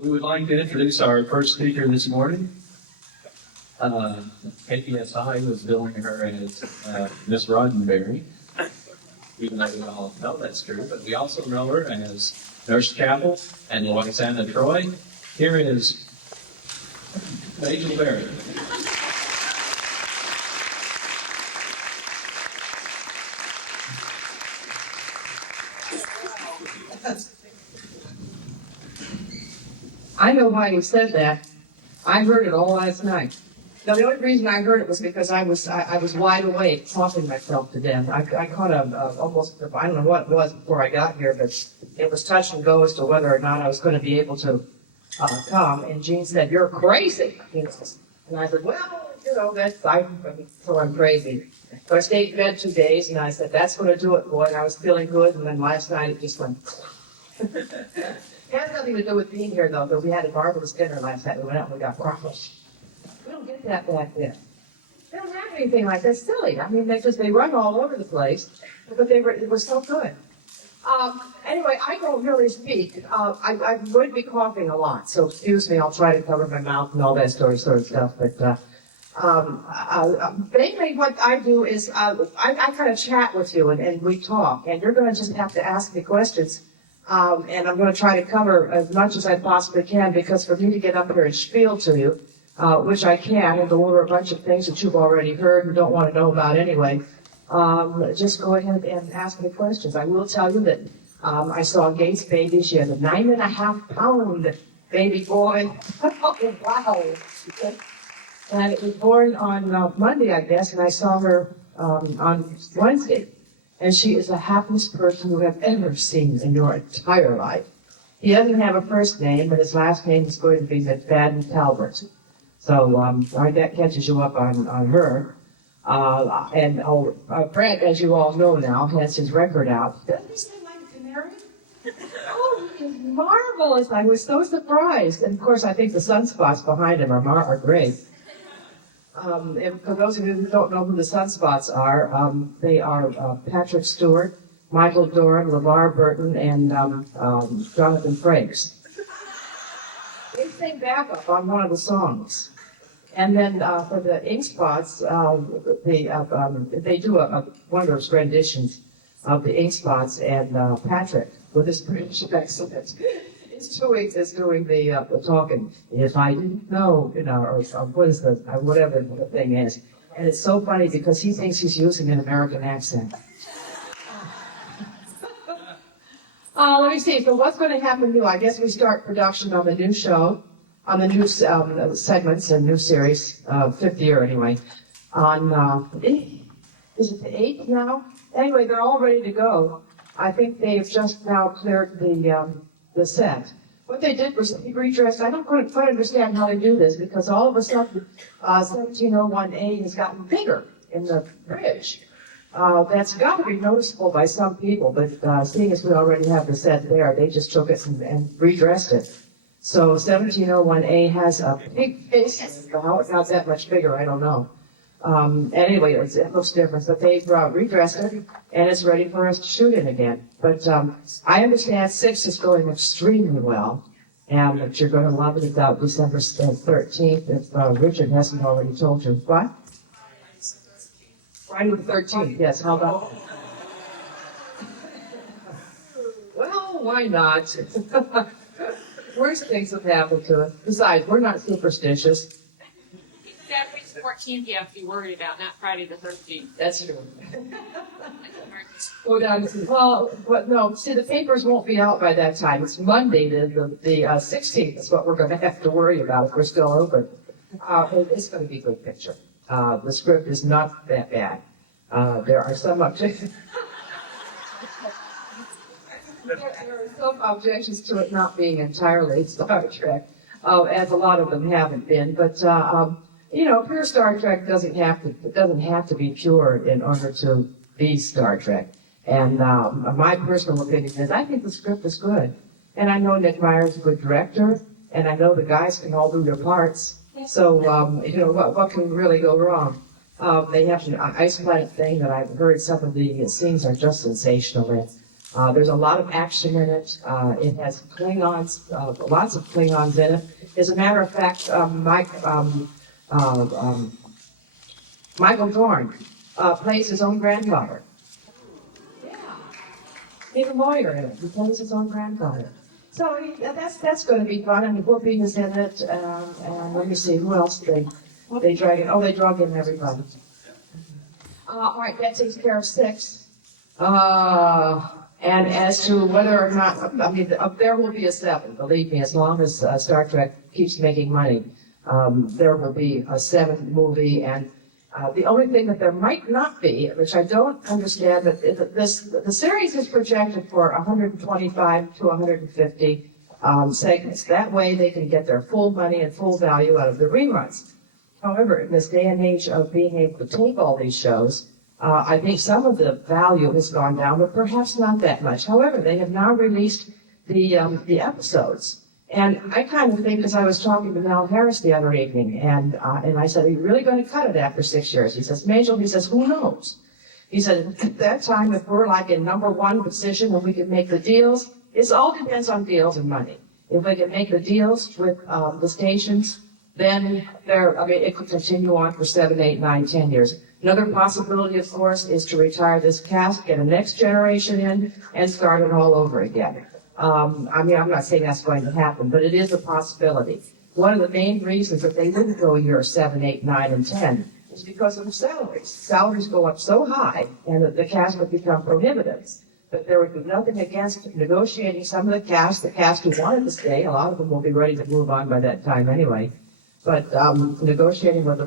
We would like to introduce our first speaker this morning. KPSI was billing her as Miss Roddenberry, even though we all know that's true, but we also know her as Nurse Chapel and Lwaxana Troi. Here is Majel Barrett. I know why you said that. I heard it all last night. Now, the only reason I heard it was because I was wide awake, coughing myself to death. I caught almost, I don't know what it was before I got here, but it was touch and go as to whether or not I was going to be able to come. And Gene said, "You're crazy." And I said, "Well, I'm crazy." So I stayed in bed 2 days, and I said, "That's going to do it, boy." And I was feeling good, and then last night it just went. It has nothing to do with being here, though, because we had a marvelous dinner last night. We went out and we got crawfish. We don't get that back then. They don't have anything like that. It's silly. I mean, they run all over the place, but it was so good. Anyway, I don't really speak. I'm going to be coughing a lot, so excuse me. I'll try to cover my mouth and all that sort of stuff. But mainly what I do is I kind of chat with you and we talk, and you're going to just have to ask me questions. And I'm going to try to cover as much as I possibly can, because for me to get up here and spiel to you, which I can, and go over a bunch of things that you've already heard and don't want to know about anyway, just go ahead and ask me questions. I will tell you that I saw Gates' baby. She had a 9.5-pound baby boy. Oh, wow. And it was born on Monday, I guess, and I saw her on Wednesday. And she is the happiest person you have ever seen in your entire life. He doesn't have a first name, but his last name is going to be McFadden Talbot. So that catches you up on her. Brett, as you all know now, has his record out. Doesn't he sing like a canary? Oh, he's marvelous. I was so surprised. And of course, I think the sunspots behind him are great. And for those of you who don't know who the sunspots are, they are Patrick Stewart, Michael Dorn, LeVar Burton, and Jonathan Frakes. They sing backup on one of the songs. And then for the ink spots, they do one of those renditions of the ink spots, and Patrick, with his British accent, is doing the talking. If I didn't know, or what is whatever the thing is. And it's so funny because he thinks he's using an American accent. Let me see. So what's going to happen new? I guess we start production on the new show, on the new segments and new series, fifth year anyway. On is it the 8th now? Anyway, they're all ready to go. I think they've just now cleared the set. What they did was they redressed. I don't quite understand how they do this, because all of a sudden 1701A has gotten bigger in the bridge. That's got to be noticeable by some people, but seeing as we already have the set there, they just took it and redressed it. So 1701A has a big face. How it got that much bigger, I don't know. Anyway, it looks different, but they've redressed it, and it's ready for us to shoot in again. But I understand 6 is going extremely well, and that you're going to love it about December 13th, if Richard hasn't already told you. What? Friday the 13th, yes, how about that? Well, why not? Worst things have happened to us. Besides, we're not superstitious. Saturday, 14th, you have to be worried about, not Friday the 13th. That's true. Go down and see. Well, no. See, the papers won't be out by that time. It's Monday, the 16th is what we're going to have to worry about if we're still open. It's going to be a good picture. The script is not that bad. There are some objections. There are some objections to it not being entirely Star Trek, as a lot of them haven't been. But pure Star Trek doesn't have to be pure in order to be Star Trek. And my personal opinion is I think the script is good. And I know Nick Meyer's a good director, and I know the guys can all do their parts. So, what can really go wrong? They have an ice planet thing that I've heard some of the scenes are just sensational in. There's a lot of action in it. It has Klingons, lots of Klingons in it. As a matter of fact, Michael Dorn plays his own grandfather. Yeah, he's a lawyer in it. He plays his own grandfather. So that's going to be fun. And Whoopi is in it. And let me see, who else they drag in? Oh, they drug in everybody. All right, that takes care of 6. And as to whether or not, I mean, there will be a 7, believe me, as long as Star Trek keeps making money, there will be a 7 movie. And the only thing that there might not be, which I don't understand, but the series is projected for 125 to 150 segments. That way they can get their full money and full value out of the reruns. However, in this day and age of being able to tape all these shows, I think some of the value has gone down, but perhaps not that much. However, they have now released the episodes. And I kind of think, because I was talking to Mel Harris the other evening, and I said, are you really going to cut it after 6 years? He says, Majel, he says, who knows? He said, at that time, if we're like in #1 position and we can make the deals, it all depends on deals and money. If we can make the deals with the stations, then it could continue on for 7, 8, 9, 10 years. Another possibility, of course, is to retire this cast, get a next generation in, and start it all over again. I mean, I'm not saying that's going to happen, but it is a possibility. One of the main reasons that they didn't go year 7, 8, 9, and 10 is because of the salaries. Salaries go up so high, and the cast would become prohibitive. But there would be nothing against negotiating some of the cast who wanted to stay. A lot of them will be ready to move on by that time anyway. But negotiating with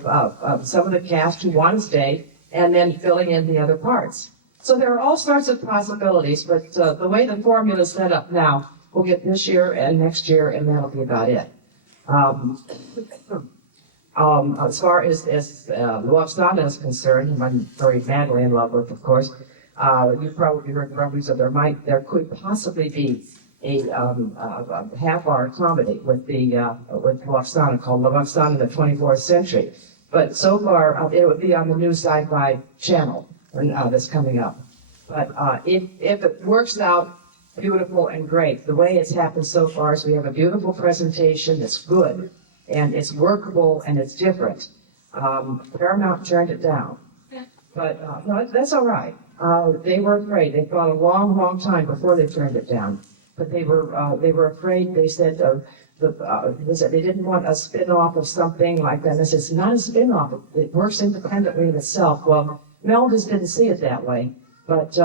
some of the cast who want to stay, and then filling in the other parts. So there are all sorts of possibilities, but the way the formula is set up now, we'll get this year and next year, and that'll be about it. As far as Lwaxana is concerned, whom I'm very madly in love with, of course, you've probably heard rumblings of there could possibly be a half-hour comedy with Lwaxana called Lwaxana in the 24th Century. But so far, it would be on the new Sci-Fi channel that's coming up. But if it works out beautiful and great, the way it's happened so far is we have a beautiful presentation that's good, and it's workable, and it's different. Paramount turned it down. But no, that's all right. They were afraid. They thought a long, long time before they turned it down. But they were afraid. They said they didn't want a spin-off of something like that. And I said, it's not a spin-off. It works independently of itself. Well, Mel just didn't see it that way. But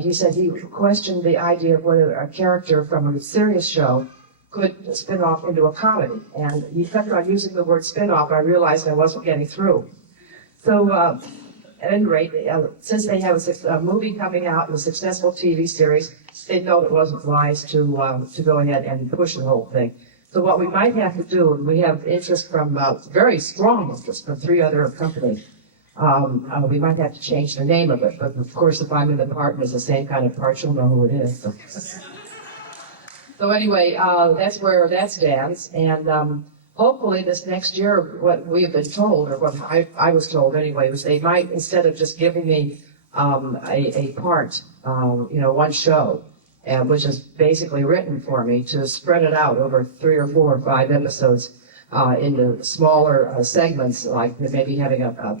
he said he questioned the idea of whether a character from a serious show could spin off into a comedy. And he kept on using the word spin-off. I realized I wasn't getting through. So at any rate, since they have a movie coming out and a successful TV series, they felt it wasn't wise to go ahead and push the whole thing. So what we might have to do, and we have interest from, very strong interest from 3 other companies, we might have to change the name of it. But of course, if I'm in the part and it's the same kind of part, you'll know who it is. So anyway, that's where that stands. And hopefully this next year, what we have been told, or what I was told anyway, was they might, instead of just giving me a part, one show, which is basically written for me, to spread it out over 3 or 4 or 5 episodes into smaller segments, like maybe having a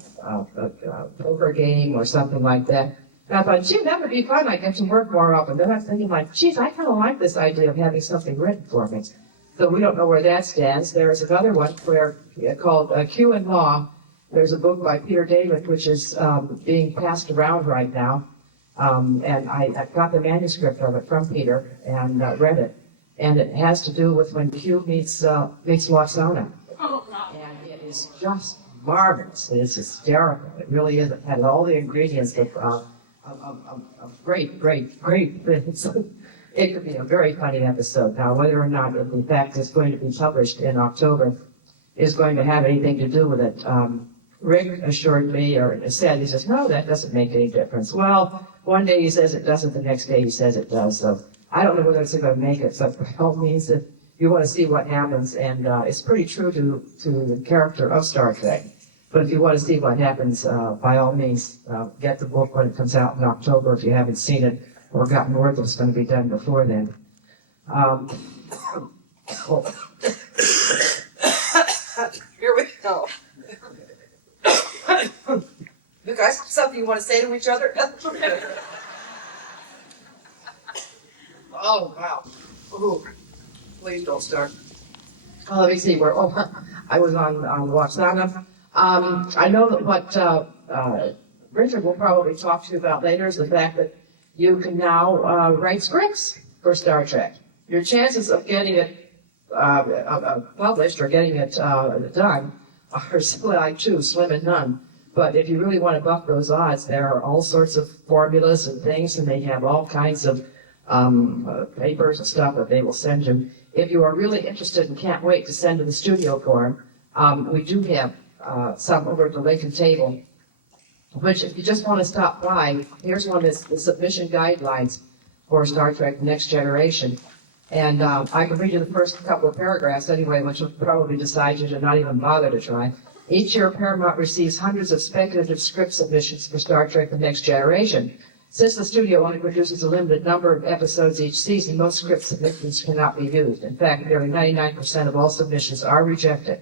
poker game or something like that. And I thought, gee, that would be fun. I get to work more often. Then I was thinking, like, geez, I kind of like this idea of having something written for me. So we don't know where that stands. There is another one called Q and Law. There's a book by Peter David, which is being passed around right now. And I got the manuscript of it from Peter and read it. And it has to do with when Q meets Lwaxana. And it is just marvelous. It is hysterical. It really is. It has all the ingredients of great things. It could be a very funny episode. Now, whether or not, in fact, it's going to be published in October, is going to have anything to do with it. Rick assured me, or said, he says, no, that doesn't make any difference. Well, one day he says it doesn't, the next day he says it does. So I don't know whether it's going to make it, but by all means, if you want to see what happens, and it's pretty true to the character of Star Trek. But if you want to see what happens, by all means, get the book when it comes out in October if you haven't seen it. or gotten word that it's going to be done before then. Oh. Here we go. You guys have something you want to say to each other? Oh, wow. Ooh. Please don't start. Let me see where. Oh, I was on Lwaxana. I know that what Richard will probably talk to you about later is the fact that you can now write scripts for Star Trek. Your chances of getting it published or getting it done are slim and none. But if you really want to buck those odds, there are all sorts of formulas and things, and they have all kinds of papers and stuff that they will send you. If you are really interested and can't wait to send to the studio for them, we do have some over at the Lincoln table, which if you just want to stop by, here's one that's the submission guidelines for Star Trek Next Generation. And I can read you the first couple of paragraphs anyway, which will probably decide you to not even bother to try. Each year, Paramount receives hundreds of speculative script submissions for Star Trek The Next Generation. Since the studio only produces a limited number of episodes each season, most script submissions cannot be used. In fact, nearly 99% of all submissions are rejected.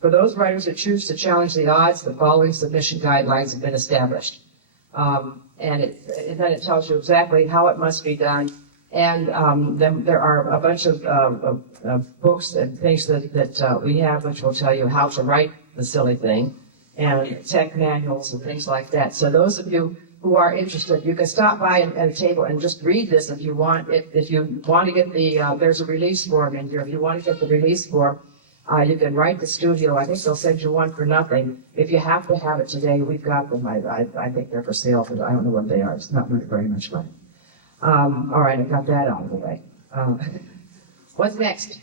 For those writers who choose to challenge the odds, the following submission guidelines have been established. And then it tells you exactly how it must be done. And then there are a bunch of books and things that we have which will tell you how to write the silly thing, and tech manuals and things like that. So those of you who are interested, you can stop by at a table and just read this if you want. If you want to get there's a release form in here. If you want to get the release form, you can write the studio. I think they'll send you one for nothing. If you have to have it today, we've got them. I think they're for sale, but I don't know what they are. It's not very much money. All right, I got that out of the way. What's next?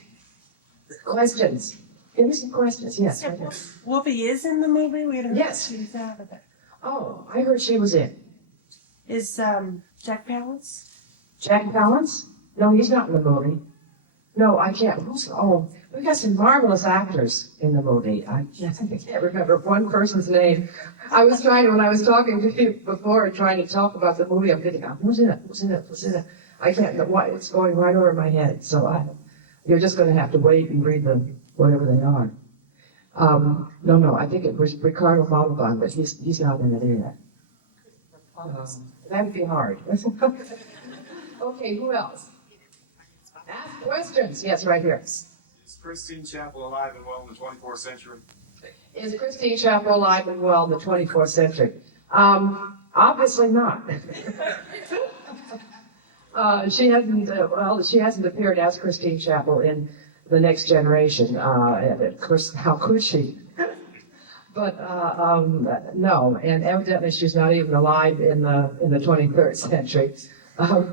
Questions? Give me some questions. Yes. Right there. Whoopi is in the movie? We don't know Yes. if she's out of it. Oh, I heard she was in. Is Jack Palance? Jack Palance? No, he's not in the movie. No, I can't. We got some marvelous actors in the movie. I can't remember one person's name. I was when I was talking to you before, trying to talk about the movie, I'm thinking, who's in it? I can't know why, it's going right over my head. So you're just going to have to wait and read them, whatever they are. No, I think it was Ricardo Montalban, but he's not in it either. That would be hard. Okay, who else? Ask questions. Yes, right here. Is Christine Chapel alive and well in the 24th century? Is Christine Chapel alive and well in the 24th century? Obviously not. She hasn't appeared as Christine Chapel in The Next Generation. Of course, how could she? But no, and evidently she's not even alive in the 23rd century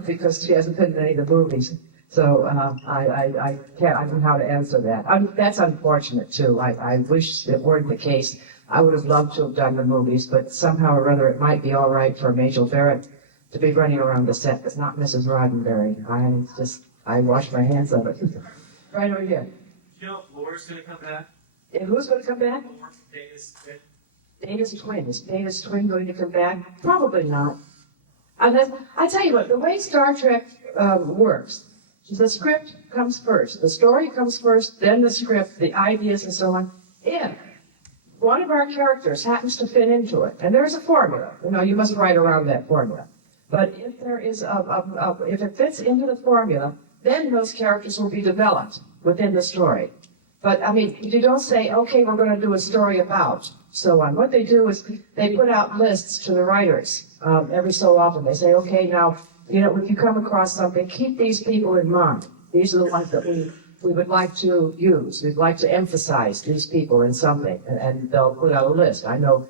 because she hasn't been in any of the movies. So I don't know how to answer that. That's unfortunate too. I wish it weren't the case. I would have loved to have done the movies, but somehow or other it might be all right for Majel Barrett to be running around the set, but not Mrs. Roddenberry. I wash my hands of it. Right over here. You know if Laura's going to come back? And who's going to come back? Dana's twin. Is Dana's twin going to come back? Probably not. Unless, I tell you what, the way Star Trek works, the script comes first. The story comes first, then the script, the ideas and so on. If one of our characters happens to fit into it, and there's a formula, you must write around that formula. But if there is if it fits into the formula, then those characters will be developed within the story. But you don't say, okay, we're going to do a story about so on. What they do is they put out lists to the writers every so often. They say, okay, now, if you come across something, keep these people in mind. These are the ones that we would like to use. We'd like to emphasize these people in something, and they'll put out a list. I know.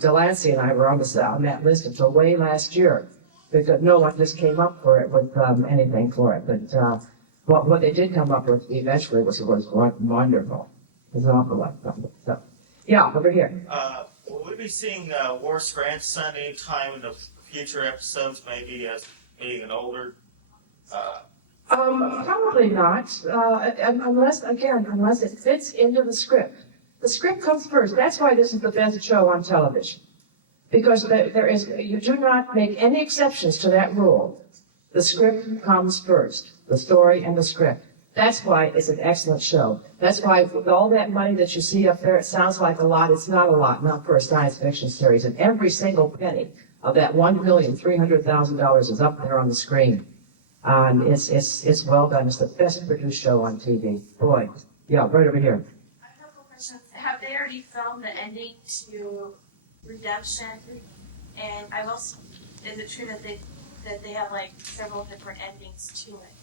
Delancey and I were on that list until way last year, because no one just came up for it with anything for it. But what they did come up with eventually was wonderful. It was an awful lot of fun. So, yeah, over here. Will we be seeing Worf's grandson anytime in the future episodes, maybe as being an older? Probably not, unless it fits into the script. The script comes first. That's why this is the best show on television. Because you do not make any exceptions to that rule. The script comes first, the story and the script. That's why it's an excellent show. That's why with all that money that you see up there, it sounds like a lot. It's not a lot, not for a science fiction series. And every single penny of that $1,300,000 is up there on the screen. It's well done. It's the best produced show on TV. Boy, yeah, right over here. I have a couple questions. Have they already filmed the ending to Redemption? And is it true that they have like several different endings to it?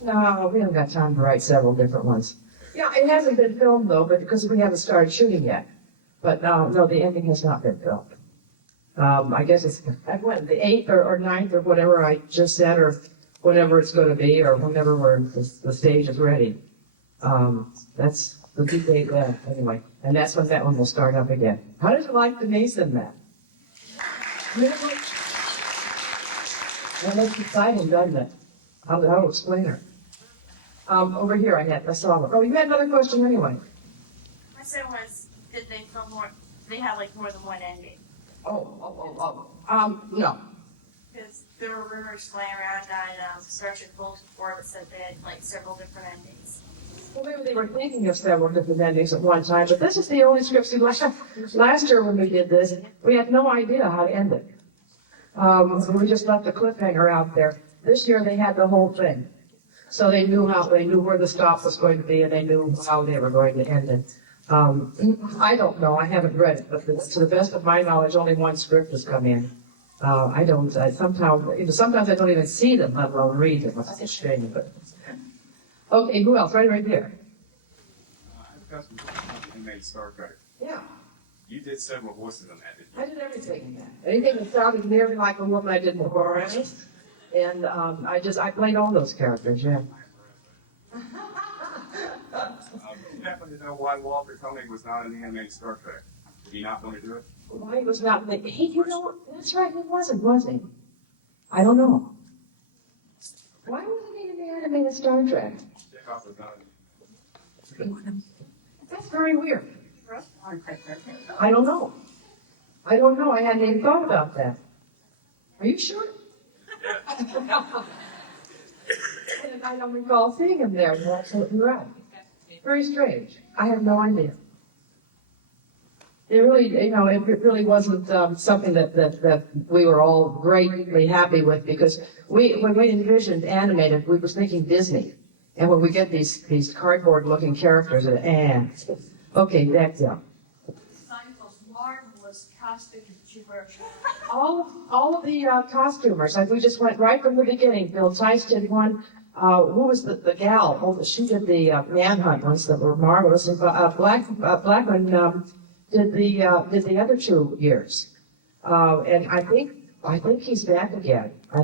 No, we haven't got time to write several different ones. Yeah, it hasn't been filmed though, but because we haven't started shooting yet. But no, the ending has not been filmed. I guess it's the 8th or 9th or whatever I just said, or whatever it's going to be, or whenever the stage is ready. That's the due date left anyway, and that's when that one will start up again. How did you like Denise in that? Really? Well, that's exciting, doesn't it? I'll explain her. Over here I saw her. Oh, you had another question anyway. My question was, did they film more? They have like more than one ending. No. Because there were rumors flying around on Star Trek Bulletin Board that said they had like several different endings. Well, maybe they were thinking of several different endings at one time, but this is the only script. See, last year when we did this, we had no idea how to end it. We just left the cliffhanger out there. This year they had the whole thing. So they knew where the stop was going to be, and they knew how they were going to end it. I don't know, I haven't read it, but to the best of my knowledge, only one script has come in. Sometimes I don't even see them, let alone read them. It's a shame, but. Okay, who else? Right there. I have a question about the animated Star Trek. Yeah, You did several voices on that, didn't you? I did everything in that. Anything that sounded nearly like a woman I did before, and I played all those characters, yeah. Do you happen to know why Walter Koenig was not in the animated Star Trek? Did he not want to do it? Why he was not, you know, that's right, he wasn't, was he? I don't know. Why wasn't he in the animated Star Trek? Chekhov was not in it. That's very weird. I don't know. I hadn't even thought about that. Are you sure? I don't recall seeing him there. You're absolutely right. Very strange. I have no idea. It really, it really wasn't something that we were all greatly happy with, because when we envisioned animated, we was thinking Disney. And when we get these cardboard-looking characters, okay, that's yeah. Seinfeld's marvelous costumes that you wear. All of the costumers, like we just went right from the beginning. Bill Tice did one. Who was the gal? Oh, she did the Manhunt ones that were marvelous. And Blackman did the other 2 years. And I think he's back again. I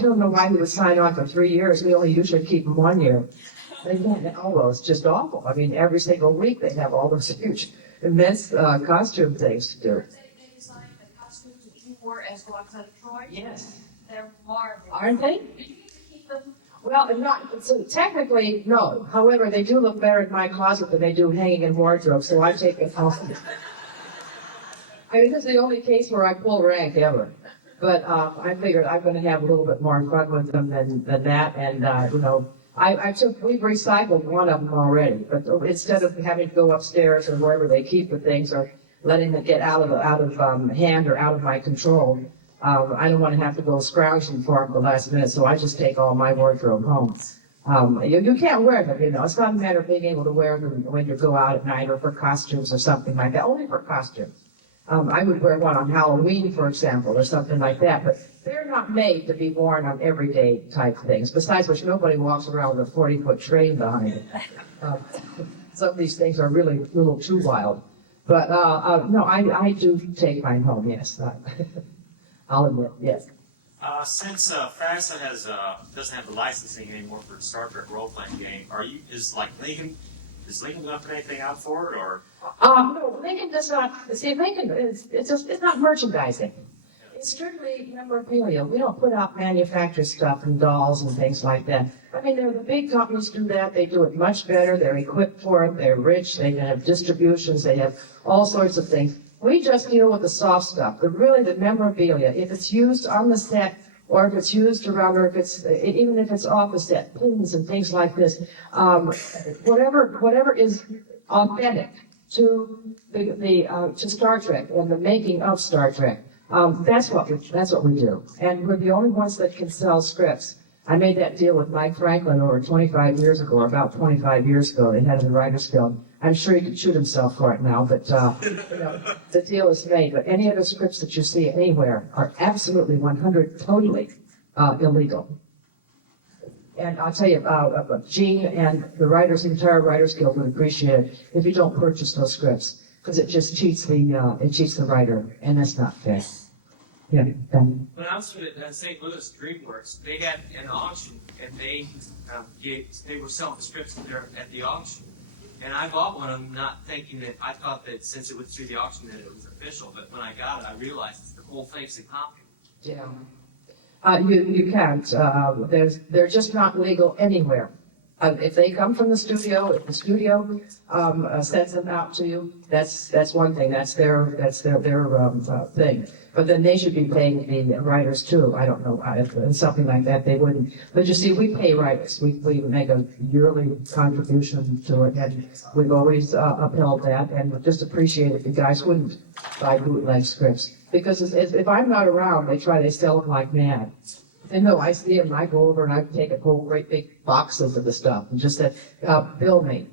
don't know why he would sign on for 3 years. We only usually keep him 1 year. Again, it's just awful. I mean, every single week they have all those huge, immense costume things to do. They designed the costumes that you wore as Lwaxana Troi. Yes. They're marvelous. Aren't they? Did you get to keep them? Well, so technically, no. However, they do look better in my closet than they do hanging in wardrobe, so I take it home. I mean, this is the only case where I pull rank ever. But I figured I'm going to have a little bit more fun with them than that. And, we've recycled one of them already. But instead of having to go upstairs or wherever they keep the things, or letting them get out of hand or out of my control, I don't want to have to go scrounging for them at the last minute, so I just take all my wardrobe home. You can't wear them, It's not a matter of being able to wear them when you go out at night or for costumes or something like that, only for costumes. I would wear one on Halloween, for example, or something like that, but they're not made to be worn on everyday type things, besides which nobody walks around with a 40-foot train behind it. Some of these things are really a little too wild. But, no, I do take mine home, yes. I'll admit, yes. Since FASA doesn't have the licensing anymore for the Star Trek role-playing game, is Lincoln going to put anything out for it, or? No, Lincoln does not. See, Lincoln it's not merchandising. It's strictly memorabilia. We don't put out manufactured stuff and dolls and things like that. I mean, the big companies do that. They do it much better. They're equipped for it. They're rich. They have distributions. They have all sorts of things. We just deal with the soft stuff, the memorabilia. If it's used on the set, or if it's used around, or if it's, even if it's off the set, pins and things like this, whatever is authentic to to Star Trek and the making of Star Trek. That's what we do, and we're the only ones that can sell scripts. I made that deal with Mike Franklin over 25 years ago, or about 25 years ago. They had the Writers Guild. I'm sure he could shoot himself for it now, but the deal is made. But any other scripts that you see anywhere are absolutely totally illegal. And I'll tell you, Gene and the entire Writers Guild would appreciate it if you don't purchase those scripts, because it just cheats the writer, and that's not fair. Yeah, Ben. When I was at St. Louis DreamWorks, they had an auction, and they were selling scripts there at the auction. And I bought one of them, not thinking that, I thought that since it was through the auction that it was official. But when I got it, I realized the whole thing's a copy. Yeah. You can't. They're just not legal anywhere. If they come from the studio, if the studio sends them out to you, that's one thing. That's their thing. But then they should be paying the writers too. I don't know, if something like that they wouldn't. But you see, we pay writers. We make a yearly contribution to it, and we've always upheld that. And we just appreciate if you guys wouldn't buy bootleg scripts, because if I'm not around, they sell them like mad. And no, I see them, and I go over and I take a whole great big boxes of the stuff and just said, bill me.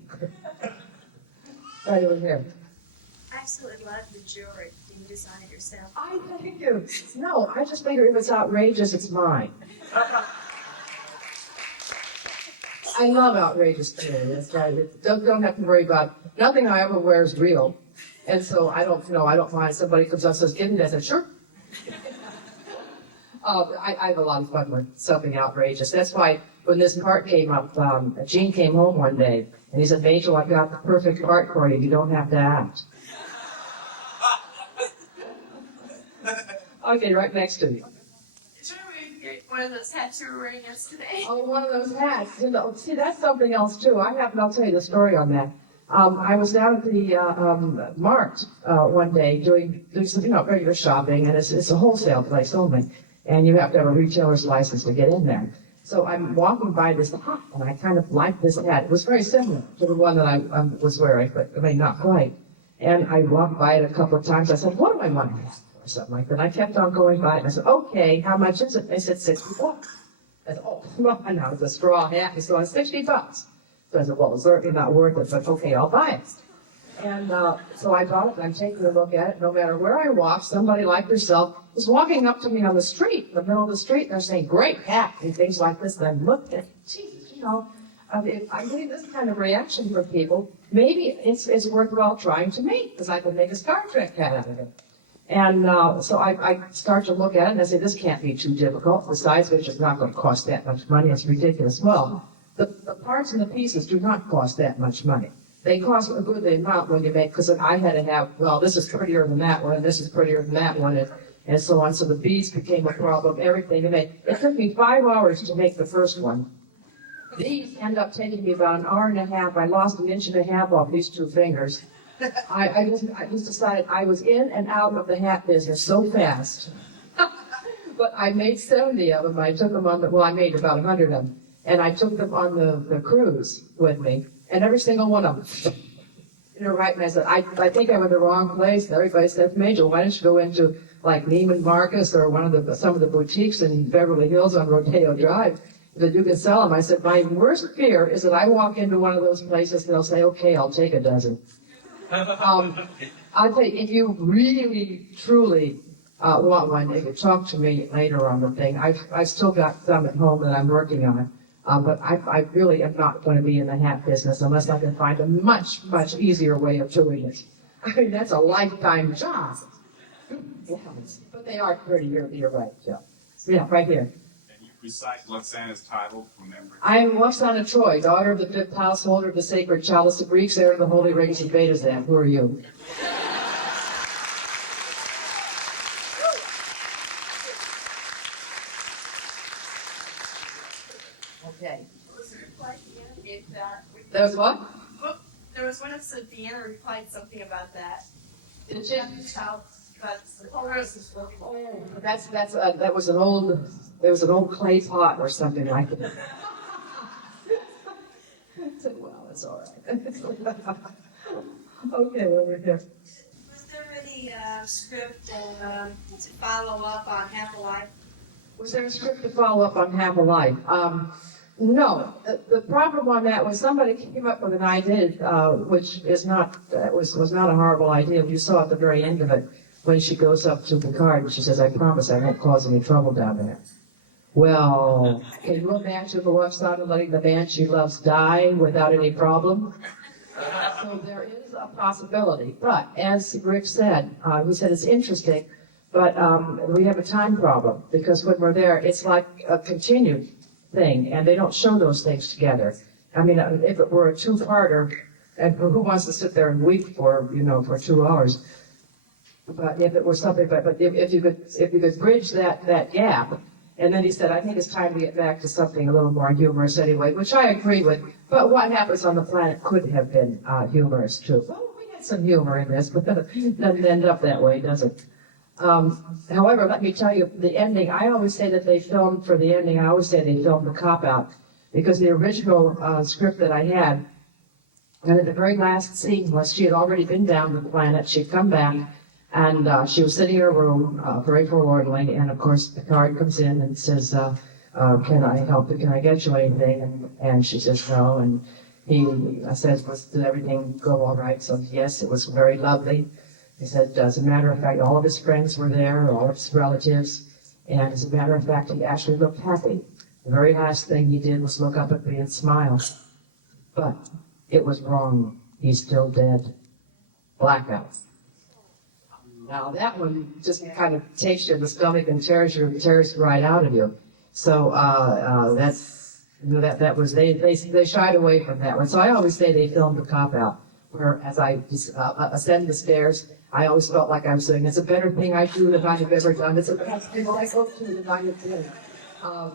Right over here. I absolutely love the jewelry. Do you design it yourself? I thank you. No, I just figure if it's outrageous, it's mine. I love outrageous jewelry. Don't have to worry about, nothing I ever wear is real. And so I don't mind. Somebody comes up and says, give me that. I said, sure. I have a lot of fun with something outrageous. That's why when this part came up, Gene came home one day and he said, Majel, I've got the perfect part for you. You don't have to act. Okay, right next to you. Is there a way to get one of those hats you were wearing yesterday? Oh, one of those hats. See, that's something else too. I'll tell you the story on that. I was down at the Mart one day doing some regular shopping, and it's a wholesale place only, and you have to have a retailer's license to get in there. So I'm walking by this hat, and I kind of liked this hat. It was very similar to the one that I was wearing, but I mean not quite. And I walked by it a couple of times. I said, "What do I want?" Or something like that. I kept on going by it, and I said, "Okay, how much is it?" They said $60. I said, "Oh, well, now it's a straw hat. It's going $60." So I said, well, it's certainly not worth it, but okay, I'll buy it. And so I bought it, and I'm taking a look at it. No matter where I walk, somebody like yourself is walking up to me on the street, in the middle of the street, and they're saying, great hat, and things like this. And I'm looking at, Jesus, I'm getting this kind of reaction from people. Maybe it's worthwhile trying to make, because I could make a Star Trek hat out of it. And so I start to look at it, and I say, this can't be too difficult. The size of it is not going to cost that much money. It's ridiculous. Well, the parts and the pieces do not cost that much money. They cost a good amount when you make, because I had to have, well, this is prettier than that one, and this is prettier than that one, and so on. So the beads became a problem, everything to make. It took me 5 hours to make the first one. These end up taking me about an hour and a half. I lost 1.5 inches off these 2 fingers. I just decided I was in and out of the hat business so fast. But I made 70 of them. I took them on I made about 100 of them. And I took them on the cruise with me, and every single one of them, right? And I said, I think I'm in the wrong place. And everybody said, Majel, why don't you go into like Neiman Marcus or some of the boutiques in Beverly Hills on Rodeo Drive that you can sell them? I said, my worst fear is that I walk into one of those places and they'll say, okay, I'll take a dozen. I'll tell you, if you really, truly want one, you can talk to me later on the thing. I've still got some at home that I'm working on. But I really am not going to be in the hat business unless I can find a much, much easier way of doing it. I mean, that's a lifetime job. But they are pretty, you're right, Joe. Yeah, right here. And you recite Lwaxana's title from memory. I am Lwaxana Troi, daughter of the 5th householder of the sacred chalice of Greeks, heir of the holy rings of Betazan. Who are you? Okay. There's what? There was one episode Deanna replied something about that. Did you? But the Polaris is looking. That was an old, there was an old clay pot or something like it. I said, well, it's all right. Okay, over here. Was there any script to follow up on Half a Life? Was there a script to follow up on Half a Life? No. The problem on that was somebody came up with an idea, which is not, was not a horrible idea. You saw at the very end of it when she goes up to Picard and she says, I promise I won't cause any trouble down there. Well, can you imagine Lwaxana letting the man she loves die without any problem? So there is a possibility. But as Rick said, he said it's interesting, but we have a time problem because when we're there, it's like a continued thing, and they don't show those things together. I mean, if it were a two-parter, and who wants to sit there and weep for, for 2 hours? But if it was something, but if you could bridge that gap, and then he said, I think it's time to get back to something a little more humorous anyway, which I agree with. But what happens on the planet could have been humorous too. Well, we had some humor in this, but it doesn't end up that way, does it? However, let me tell you, the ending, I always say that they filmed for the ending, I always say they filmed the cop-out, because the original script that I had, and at the very last scene was she had already been down the planet, she'd come back, and she was sitting in her room, very forlornly, and of course Picard comes in and says, can I help you, can I get you anything? And she says no, and he says, did everything go all right? So yes, it was very lovely. He said, as a matter of fact, all of his friends were there, all of his relatives, and as a matter of fact, he actually looked happy. The very last thing he did was look up at me and smile. But it was wrong. He's still dead. Blackout. Now that one just kind of takes you in the stomach and tears right out of you. So that's that was they shied away from that one. So I always say they filmed the cop out. Where as I ascend the stairs, I always felt like I was saying, it's a better thing I do than I have ever done. It's a better thing I hope to than I have done.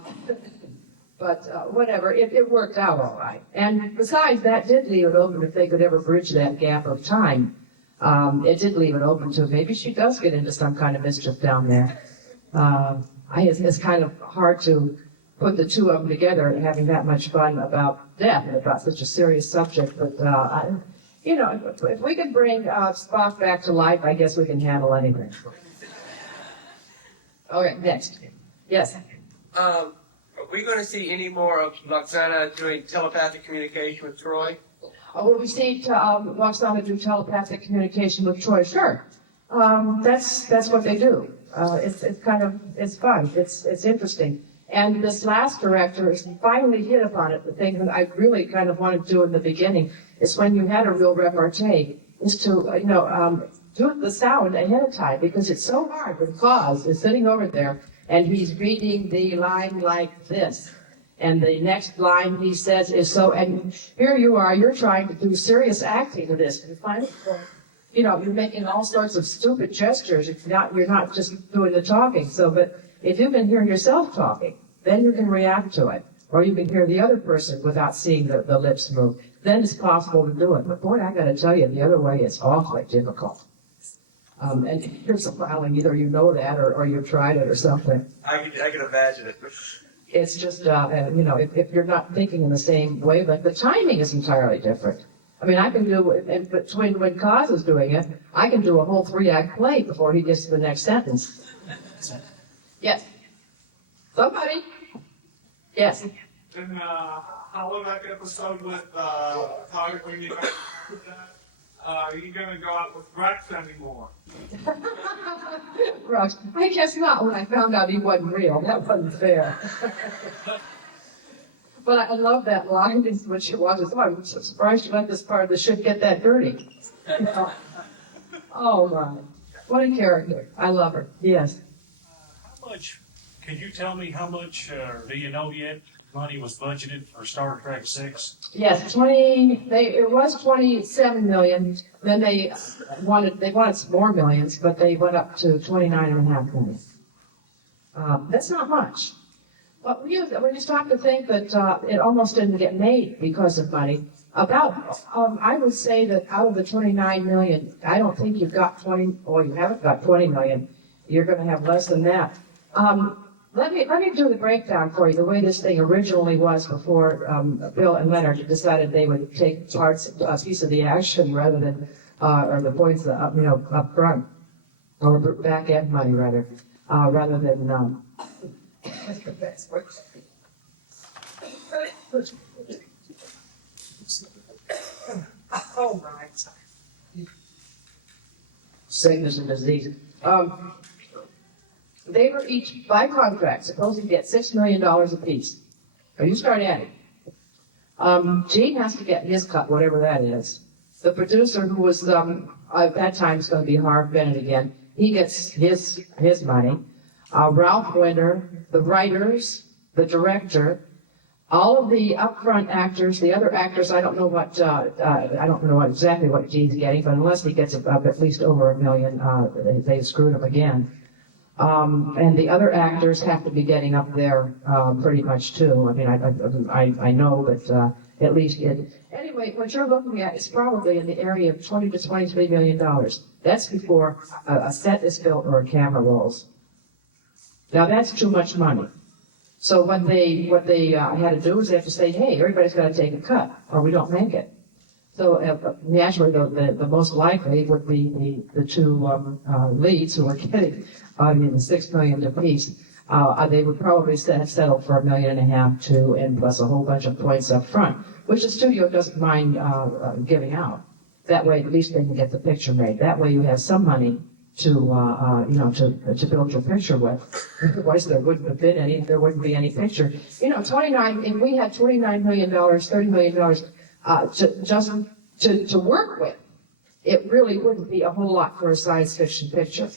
But whatever, it worked out all right. And besides, that did leave it open if they could ever bridge that gap of time. It did leave it open to maybe she does get into some kind of mischief down there. It's kind of hard to put the two of them together and having that much fun about death and about such a serious subject. But if we can bring Spock back to life, I guess we can handle anything. Okay, next. Yes. Are we going to see any more of Lwaxana doing telepathic communication with Troi? Will we see Lwaxana do telepathic communication with Troi? Sure. That's what they do. It's fun. It's interesting. And this last director has finally hit upon it. The thing that I really kind of wanted to do in the beginning is when you had a real repartee, is to do the sound ahead of time, because it's so hard when Cause is sitting over there and he's reading the line like this. And the next line he says is so, and here you are, you're trying to do serious acting with this. And finally, you're making all sorts of stupid gestures. You're not just doing the talking. So, but if you can hear yourself talking, then you can react to it. Or you can hear the other person without seeing the lips move. Then it's possible to do it. But boy, I gotta tell you, the other way is awfully difficult. And here's a filing, either you know that or you've tried it or something. I can imagine it. It's just, if you're not thinking in the same way, but the timing is entirely different. I mean, I can do, and between when Kaz is doing it, I can do a whole 3-act play before he gets to the next sentence. Yes. Somebody? Yes. And how was that episode with Tyler when you got are you going to go out with Rex anymore? Rex, I guess not when I found out he wasn't real. That wasn't fair. But I love that line when she watches. Oh, I'm so surprised you let this part of the ship get that dirty. Oh, my. What a character. I love her. Yes. How much, can you tell me how much, do you know yet, money was budgeted for Star Trek 6? Yes, it was 27 million. Then they wanted some more millions, but they went up to 29.5 million. That's not much. But we just have to think that it almost didn't get made because of money. I would say that out of the 29 million, I don't think you've got 20, or you haven't got 20 million. You're going to have less than that. Let me do the breakdown for you, the way this thing originally was before Bill and Leonard decided they would take a piece of the action rather than, or the points, up front, or back end money rather than, Oh, my. sickness and disease. They were each, by contract, supposed to get $6 million apiece. Now you start adding. Gene has to get his cut, whatever that is. The producer, who was, at that time, is going to be Harv Bennett again, he gets his money. Ralph Winter, the writers, the director, all of the upfront actors, the other actors, I don't know exactly what Gene's getting, but unless he gets at least over $1 million, they screwed him again. And the other actors have to be getting up there pretty much too. I mean, I know that at least anyway, what you're looking at is probably in the area of $20 to $23 million. That's before a set is built or a camera rolls. Now that's too much money. So what they had to do is they have to say, hey, everybody's got to take a cut, or we don't make it. So naturally, the most likely would be the two leads who are getting the $6 million apiece. They would probably settle for $1.5 million too, and plus a whole bunch of points up front, which the studio doesn't mind giving out. That way, at least they can get the picture made. That way, you have some money to build your picture with. Otherwise, there wouldn't be any picture. 29. If we had $29 million, $30 million just to work with, it really wouldn't be a whole lot for a science fiction picture.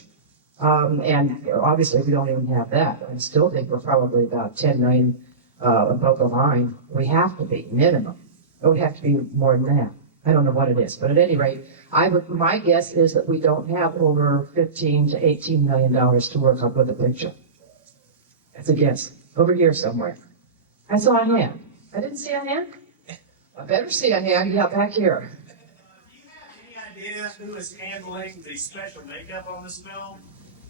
And obviously, we don't even have that. I still think we're probably about 10 million above the line. We have to be minimum. It would have to be more than that. I don't know what it is, but at any rate, my guess is that we don't have over $15 to $18 million to work up with a picture. That's a guess. Over here somewhere. I saw a hand. I didn't see a hand? I better see a hand. Yeah, back here. Do you have any idea who is handling the special makeup on this film?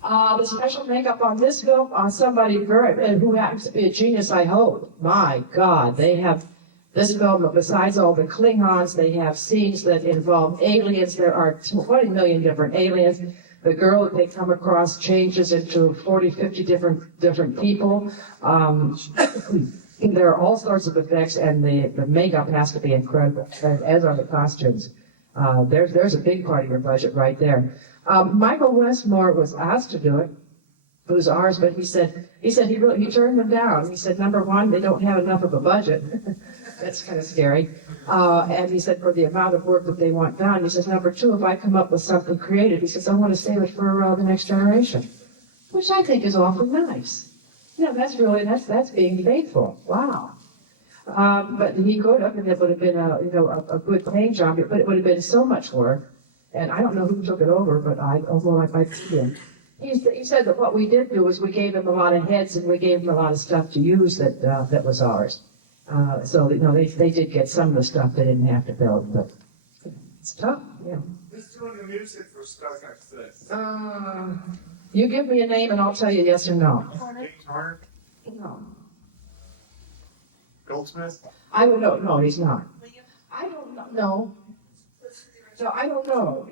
The special makeup on this film, somebody who happens to be a genius, I hope. My God, they have this film, besides all the Klingons, they have scenes that involve aliens. There are 20 million different aliens. The girl that they come across changes into 40, 50 different people. There are all sorts of effects, and the makeup has to be incredible, as are the costumes. There's a big part of your budget right there. Michael Westmore was asked to do it. It was ours, but he said he turned them down. He said, number one, they don't have enough of a budget. That's kind of scary. And he said, for the amount of work that they want done, he says, number two, if I come up with something creative, he says, I want to save it for the next generation, which I think is awfully nice. That's being faithful. Wow. But he could have, and it would have been a good paying job, but it would have been so much work. And I don't know who took it over, but I might see him. He said that what we did do is we gave him a lot of heads and we gave him a lot of stuff to use that was ours. So they did get some of the stuff they didn't have to build, but it's tough. Yeah. Who's doing the music for Star Trek 6? You give me a name and I'll tell you yes or no. Turner? No. Goldsmith? I don't know. No, he's not. I don't know. No. So I don't know.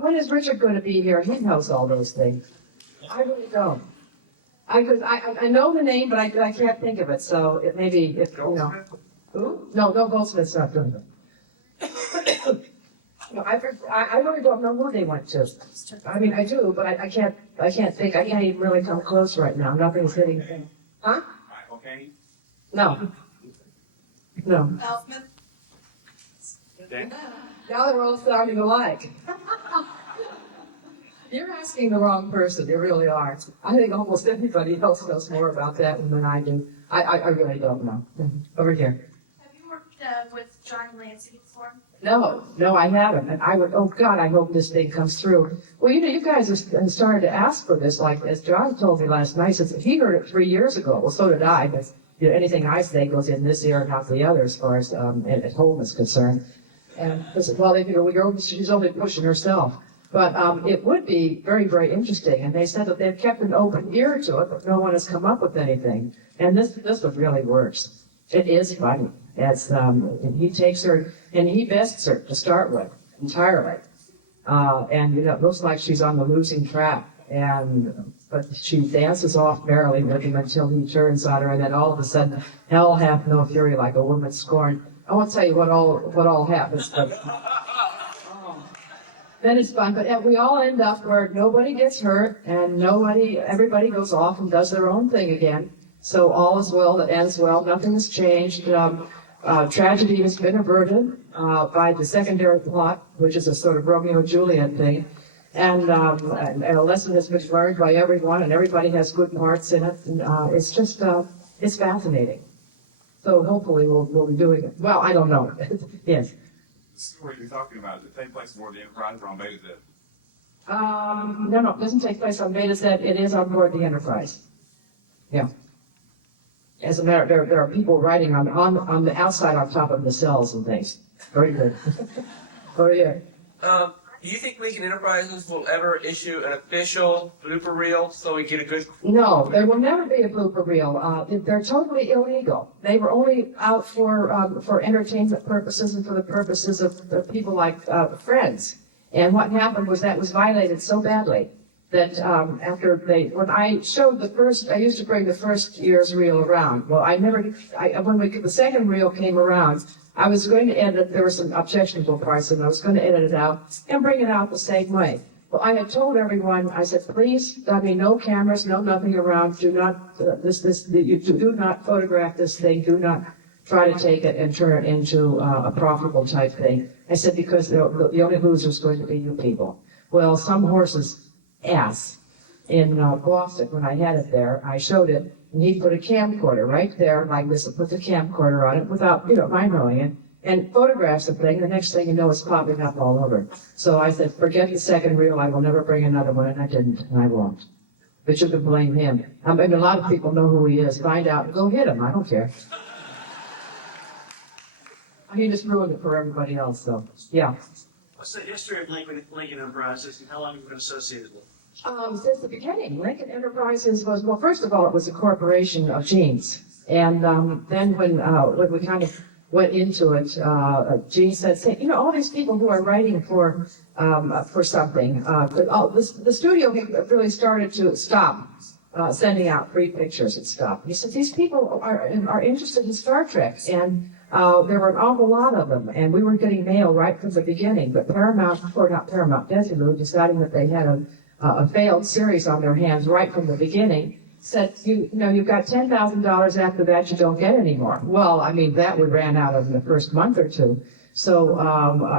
When is Richard going to be here? He knows all those things. I really don't. I know the name, but I can't think of it. So it maybe Who? No, Goldsmith's not doing it. No, I really don't know who they went to. I mean, I do, but I can't think. I can't even really come close right now. Nothing's hitting thing. Huh? Michael Caine? No. No. Elfman? Now they're all sounding alike. You're asking the wrong person. You really are. I think almost everybody else knows more about that than I do. I really don't know. Over here. Have you worked with John Lansing before? No, I haven't. And I would, oh God, I hope this thing comes through. Well, you guys have started to ask for this, like as John told me last night, since he heard it 3 years ago. Well, so did I, but anything I say goes in this ear and out the other as far as at home is concerned. And I said, well, she's only pushing herself. But it would be very, very interesting. And they said that they've kept an open ear to it, but no one has come up with anything. And this one really works. It is funny. And he takes her, and he bests her to start with, entirely. And it looks like she's on the losing track. But she dances off merrily with him until he turns on her, and then all of a sudden, hell hath no fury like a woman scorned. I won't tell you what all happens, but then it's fun. But we all end up where nobody gets hurt, and everybody goes off and does their own thing again. So all is well that ends well. Nothing has changed. Tragedy has been averted by the secondary plot, which is a sort of Romeo and Juliet thing. And a lesson has been learned by everyone, and everybody has good parts in it. And it's just, it's fascinating. So hopefully we'll be doing it. Well, I don't know. Yes. The story you're talking about, does it take place more the Enterprise or on Beta Z? No, it doesn't take place on Beta Z. It is on board the Enterprise. Yeah. As a matter, there are people writing on the outside on top of the cells and things. Very good. Oh yeah. Do you think Lincoln Enterprises will ever issue an official blooper reel so we get a good? No, there will never be a blooper reel. They're totally illegal. They were only out for entertainment purposes and for the purposes of people like Friends. And what happened was that was violated so badly that when I showed I used to bring the first year's reel around. Well, when the second reel came around, I was going to edit, there were some objectionable parts, and I was going to edit it out and bring it out the same way. Well, I had told everyone, I said, please, no cameras, no nothing around, do not, do not photograph this thing, do not try to take it and turn it into a profitable type thing. I said, because the only loser is going to be you people. Well, some horse's ass in Boston, when I had it there, I showed it, and he put a camcorder right there, like this, and put the camcorder on it without, my knowing it, and photographs the thing. The next thing you know, it's popping up all over. So I said, forget the second reel, I will never bring another one, and I didn't, and I won't. But you can blame him. I mean, a lot of people know who he is. Find out, go hit him, I don't care. He just ruined it for everybody else, so, yeah. What's the history of Lincoln Enterprises, and how long have you been associated with it? Since the beginning, Lincoln Enterprises was, well, first of all, it was a corporation of Gene's. And then when we kind of went into it, Gene said, all these people who are writing for something, the studio really started to stop sending out free pictures. It stopped. He said, these people are interested in Star Trek, and there were an awful lot of them, and we were getting mail right from the beginning. But Desilu, deciding that they had a failed series on their hands right from the beginning, said, you've got $10,000 after that, you don't get any more. Well, I mean, that we ran out of in the first month or two. So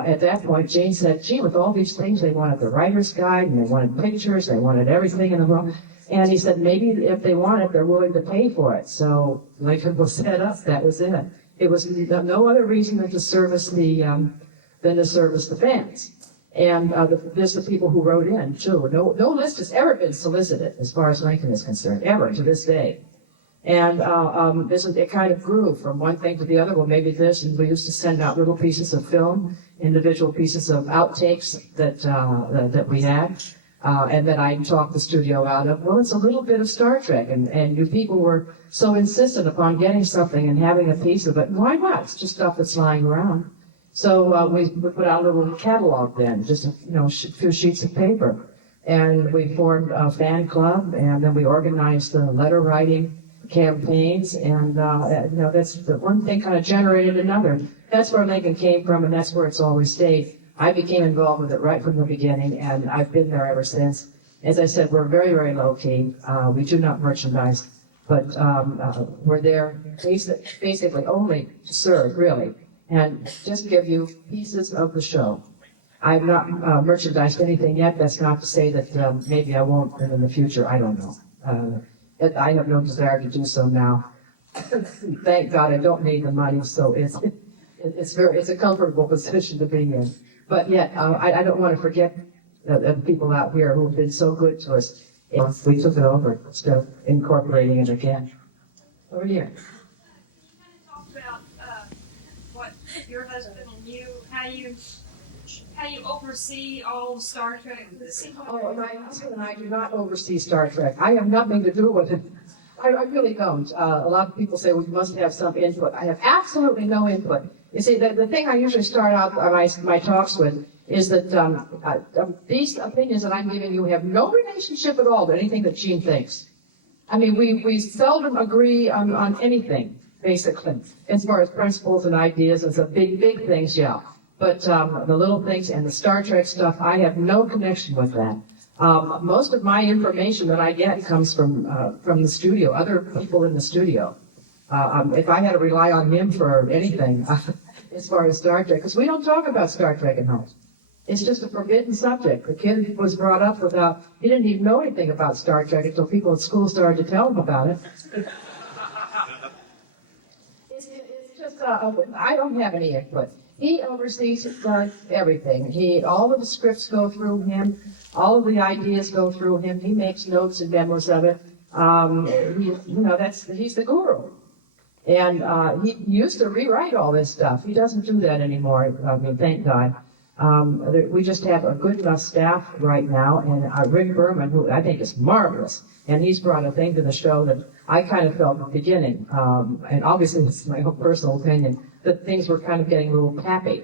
at that point, Gene said, with all these things, they wanted the writer's guide, and they wanted pictures, they wanted everything in the world. And he said, maybe if they want it, they're willing to pay for it. So Lincoln was set up, that was it. It was no other reason than to service the fans. And there's the people who wrote in, too. No list has ever been solicited, as far as Lincoln is concerned, ever, to this day. And it kind of grew from one thing to the other. Well, maybe this, and we used to send out little pieces of film, individual pieces of outtakes that we had, and then I talked the studio out of, well, it's a little bit of Star Trek, and you people were so insistent upon getting something and having a piece of it. Why not? It's just stuff that's lying around. So we put out a little catalog then, just a few sheets of paper. And we formed a fan club, and then we organized the letter writing campaigns, and that's the one thing kind of generated another. That's where Lincoln came from, and that's where it's always stayed. I became involved with it right from the beginning, and I've been there ever since. As I said, we're very, very low-key. We do not merchandise, but we're there basically only to serve, really, and just give you pieces of the show. I've not merchandised anything yet. That's not to say that maybe I won't in the future. I don't know. I have no desire to do so now. Thank God I don't need the money, so it's a comfortable position to be in. But yet, I don't want to forget the people out here who have been so good to us. We took it over instead of incorporating it again. Over here. your husband and you, how you oversee all of Star Trek? Oh, my husband and I do not oversee Star Trek. I have nothing to do with it. I really don't. A lot of people say, well, you must have some input. I have absolutely no input. You see, the thing I usually start out my talks with is that these opinions that I'm giving you have no relationship at all to anything that Gene thinks. I mean, we seldom agree on anything, basically, as far as principles and ideas and some big things, yeah. But the little things and the Star Trek stuff, I have no connection with that. Most of my information that I get comes from the studio, other people in the studio. If I had to rely on him for anything, as far as Star Trek, because we don't talk about Star Trek at home. It's just a forbidden subject. The kid was brought up without, he didn't even know anything about Star Trek until people at school started to tell him about it. It's just, I don't have any input. He oversees everything. All of the scripts go through him. All of the ideas go through him. He makes notes and memos of it. He's the guru. And he used to rewrite all this stuff. He doesn't do that anymore. I mean, thank God. We just have a good enough staff right now, and Rick Berman, who I think is marvelous, and he's brought a thing to the show that I kind of felt at the beginning, and obviously this is my own personal opinion, that things were kind of getting a little pappy.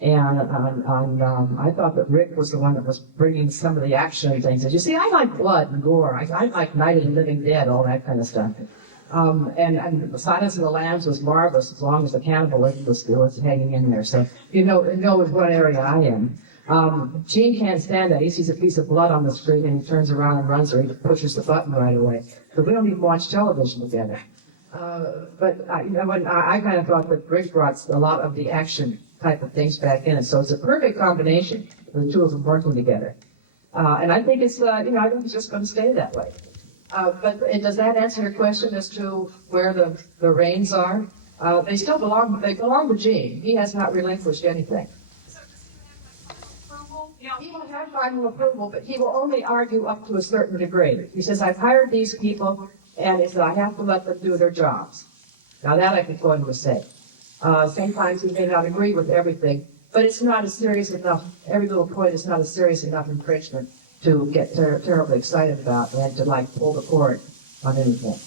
And I thought that Rick was the one that was bringing some of the action things. As you see, I like blood and gore. I like Night of the Living Dead, all that kind of stuff. And Silence of the Lambs was marvelous as long as the cannibalism was hanging in there. So you know what area I am. Gene can't stand that. He sees a piece of blood on the screen and he turns around and runs, or he pushes the button right away. So we don't even watch television together. But I kind of thought that Rick brought a lot of the action type of things back in it. So it's a perfect combination of the two of them working together. And I think it's I think it's just going to stay that way. But does that answer your question as to where the reins are? They still belong to Gene. He has not relinquished anything. So does he have approval? He will have final approval, but he will only argue up to a certain degree. He says, I've hired these people, and I have to let them do their jobs. Now that I can quote him to say. Sometimes he may not agree with everything, but it's not a serious enough, every little point is not a serious enough infringement to get terribly excited about and to pull the cord on anything.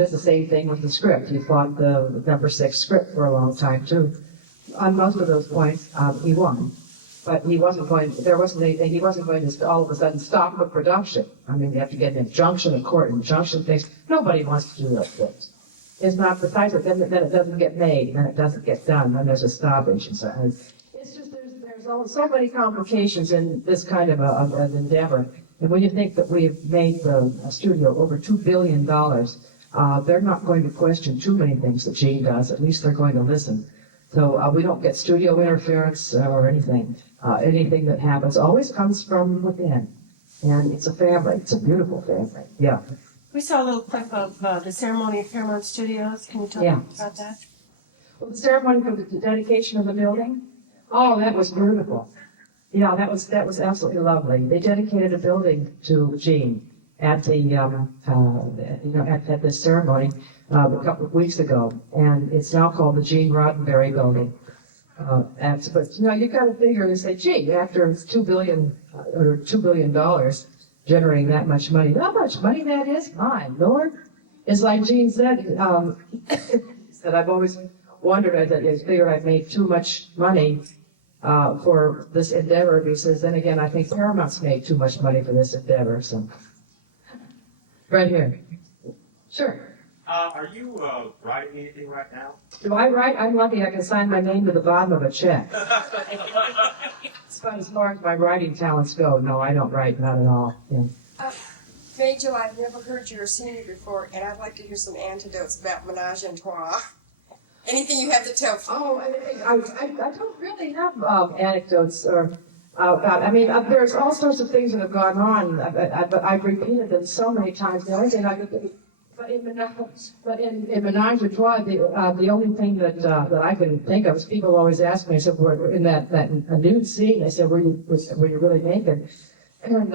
It's the same thing with the script. He fought the number 6 script for a long time too. On most of those points, he won. But he wasn't going to all of a sudden stop the production. I mean, you have to get an injunction, a court injunction things. Nobody wants to do those things. It's not precise, then it doesn't get made, then it doesn't get done, then there's a stoppage. And so it's just, there's so many complications in this kind of an endeavor. And when you think that we've made the studio over $2 billion, they're not going to question too many things that Gene does. At least they're going to listen. So we don't get studio interference or anything. Anything that happens always comes from within. And it's a family. It's a beautiful family. Yeah. We saw a little clip of the ceremony at Paramount Studios. Can you tell me about that? Well, the ceremony for the dedication of the building? Oh, that was beautiful. Yeah, that was absolutely lovely. They dedicated a building to Gene at the at this ceremony a couple of weeks ago, and it's now called the Gene Roddenberry Building. But you got to figure and say, gee, after $2 billion generating that much money, how much money that is? My Lord! It's like Gene said. That I've always wondered. I figured I've made too much money for this endeavor. He says, then again, I think Paramount's made too much money for this endeavor. So, right here. Sure. Are you writing anything right now? Do I write? I'm lucky I can sign my name to the bottom of a check. As far as my writing talents go, no, I don't write, not at all. Yeah. Majel, I've never heard you or seen you before, and I'd like to hear some anecdotes about Majel Troi. Anything you have to tell? Oh, I don't really have anecdotes or about. I mean, there's all sorts of things that have gone on, but I've repeated them so many times. The only thing I could. But in Majel Troi, the only thing that I can think of is people always ask me, I said, we're in that nude scene, they said, were you really naked? And,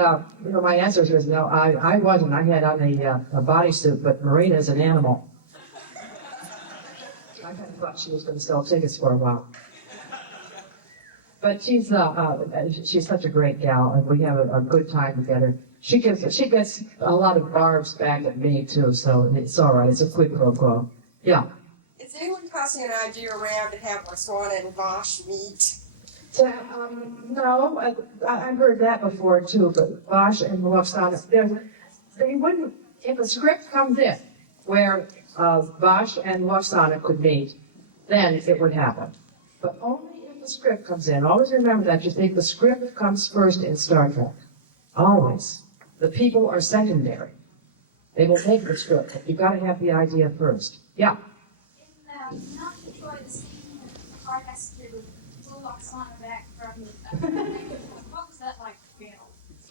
my answer was, no, I wasn't. I had on a bodysuit, but Marina's an animal. I kind of thought she was going to sell tickets for a while. But she's such a great gal, and we have a good time together. She gets a lot of barbs back at me too, so it's all right. It's a quid pro quo. Yeah. Is anyone tossing an idea around to have Lwaxana and Vosh meet? No, I've heard that before too. But Vosh and Lwaxana, they wouldn't. If a script comes in where Vosh and Lwaxana could meet, then it would happen. But only if the script comes in. Always remember that. You think the script comes first in Star Trek. Always. The people are secondary. They will take the script. You've got to have the idea first. Yeah. In not Troi, the scene where Picard has to pull Lwaxana back from what was that like for you?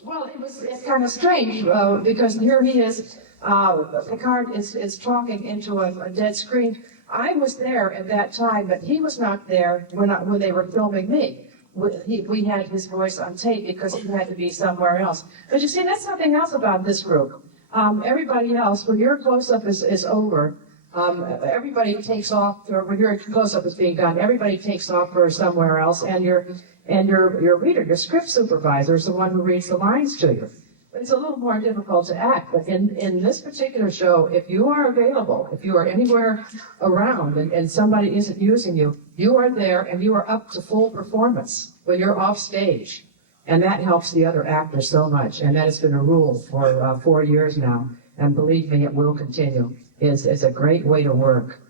Well, it's kind of strange because here he is. Picard is talking into a dead screen. I was there at that time, but he was not there when they were filming me. We had his voice on tape because he had to be somewhere else. But you see, that's something else about this group. Everybody else, when your close-up is over, everybody takes off, or when your close-up is being done, everybody takes off for somewhere else, and your reader, your script supervisor, is the one who reads the lines to you. It's a little more difficult to act, but in this particular show, if you are available, if you are anywhere around and somebody isn't using you, you are there and you are up to full performance when you're off stage. And that helps the other actors so much. And that has been a rule for 4 years now. And believe me, it will continue. It's a great way to work.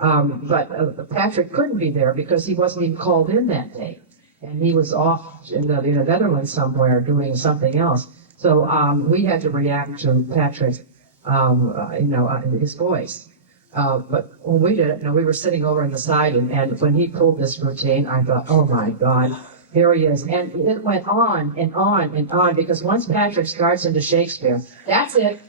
But Patrick couldn't be there because he wasn't even called in that day. And he was off in the Netherlands somewhere doing something else. So we had to react to Patrick, his voice. But when we did it, we were sitting over on the side, and when he pulled this routine, I thought, oh my God, here he is. And it went on and on and on, because once Patrick starts into Shakespeare, that's it.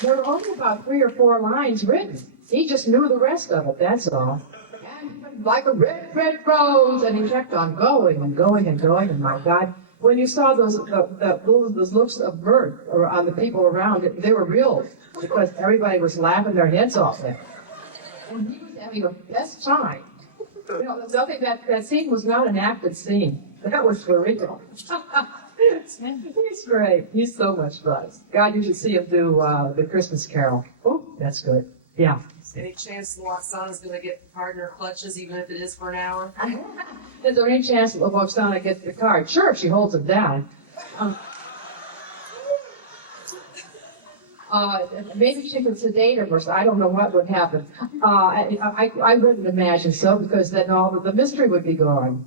There were only about 3 or 4 lines written. He just knew the rest of it, that's all. Like a red, red rose, and he kept on going and going and going, and my God, when you saw those looks of mirth on the people around, they were real, because everybody was laughing their heads off there. And he was having the best time. Something that scene was not an acted scene. That was for real. He's great. He's so much fun. God, you should see him do the Christmas Carol. Oh, that's good. Yeah. Any chance Lwaxana's going to get Picard in her clutches, even if it is for an hour? Is there any chance Lwaxana gets the card? Sure, if she holds him down. Maybe she could sedate him, or I don't know what would happen. I wouldn't imagine so, because then all the mystery would be gone.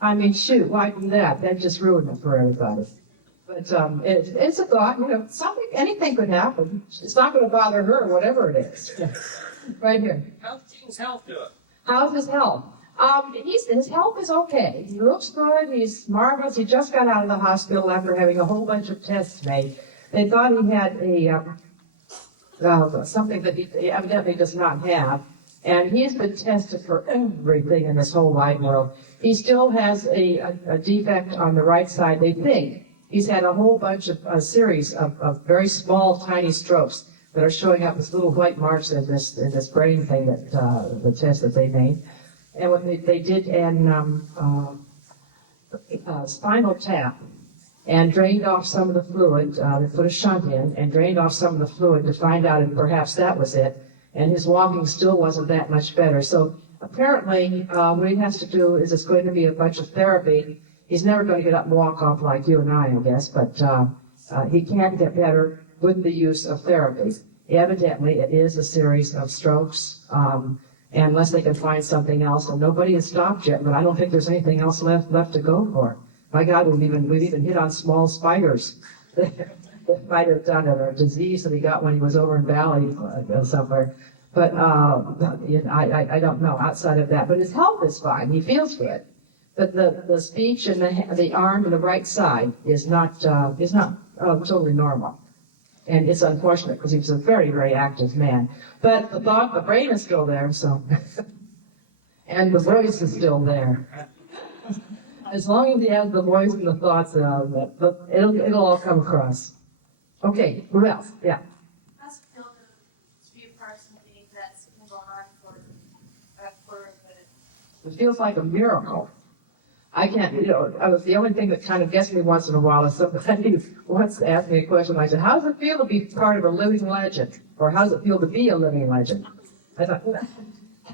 I mean, shoot, why do that? That just ruined it for everybody. But it's a thought, anything could happen. It's not going to bother her, whatever it is. Right here. How's Gene's health doing? How's his health? His health is okay. He looks good. He's marvelous. He just got out of the hospital after having a whole bunch of tests made. They thought he had something that he evidently does not have. And he's been tested for everything in this whole wide world. He still has a defect on the right side, they think. He's had a whole bunch of a series of very small, tiny strokes that are showing up as little white marks in this brain thing that the test that they made. And what they did spinal tap and drained off some of the fluid. They put a shunt in and drained off some of the fluid to find out if perhaps that was it. And his walking still wasn't that much better. So apparently, what he has to do is it's going to be a bunch of therapy. He's never going to get up and walk off like you and I guess, but he can get better with the use of therapy. Evidently, it is a series of strokes, unless they can find something else, and nobody has stopped yet, but I don't think there's anything else left to go for. My God, we've even hit on small spiders that might have done it, or a disease that he got when he was over in Valley somewhere. But I don't know outside of that. But his health is fine. He feels good. But the speech and the arm and the right side is not totally normal. And it's unfortunate because he was a very, very active man. But the brain is still there, so. And the voice is still there. As long as he has the voice and the thoughts, it'll all come across. Okay, who else? Yeah. How's it feel to It feels like a miracle. I can't, I was the only thing that kind of gets me once in a while is somebody once asked me a question. I said, how does it feel to be part of a living legend? Or how does it feel to be a living legend? I thought, well,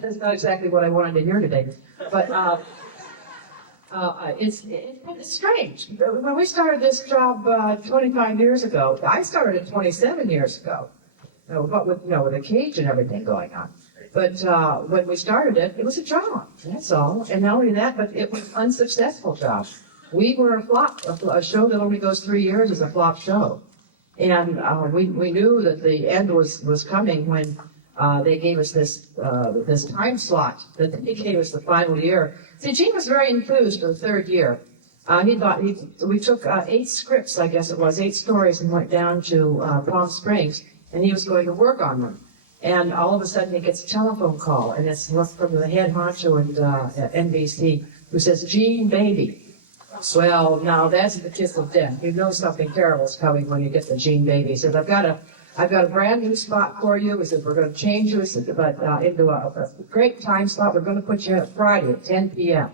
that's not exactly what I wanted to hear today. But it's strange. When we started this job 25 years ago, I started it 27 years ago. But with a cage and everything going on. But when we started it, it was a job, that's all. And not only that, but it was an unsuccessful job. We were a flop. A show that only goes 3 years is a flop show. And we knew that the end was coming when they gave us this time slot that they gave us the final year. See, Gene was very enthused for the third year. We took 8 scripts, I guess it was, 8 stories, and went down to Palm Springs, and he was going to work on them. And all of a sudden he gets a telephone call, and it's from the head honcho at NBC, who says, Gene, baby. Well, now that's the kiss of death. You know something terrible is coming when you get the Gene baby. He says, I've got a brand new spot for you. He said, we're going to change you into a great time slot. We're going to put you in Friday at 10 p.m.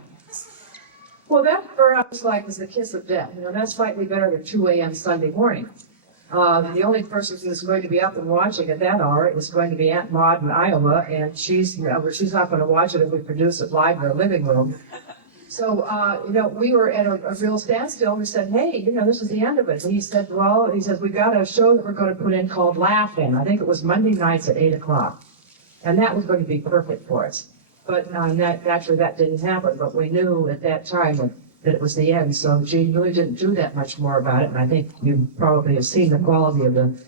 Well, that for us was the kiss of death. That's slightly better than 2 a.m. Sunday morning. The only person who's going to be up and watching at that hour is going to be Aunt Maud in Iowa, and she's not going to watch it if we produce it live in her living room. So, we were at a real standstill, and we said, hey, this is the end of it. And he said, we've got a show that we're going to put in called Laugh In. I think it was Monday nights at 8 o'clock. And that was going to be perfect for us. But naturally that didn't happen, but we knew at that time that it was the end. So Gene really didn't do that much more about it, and I think you probably have seen the quality of the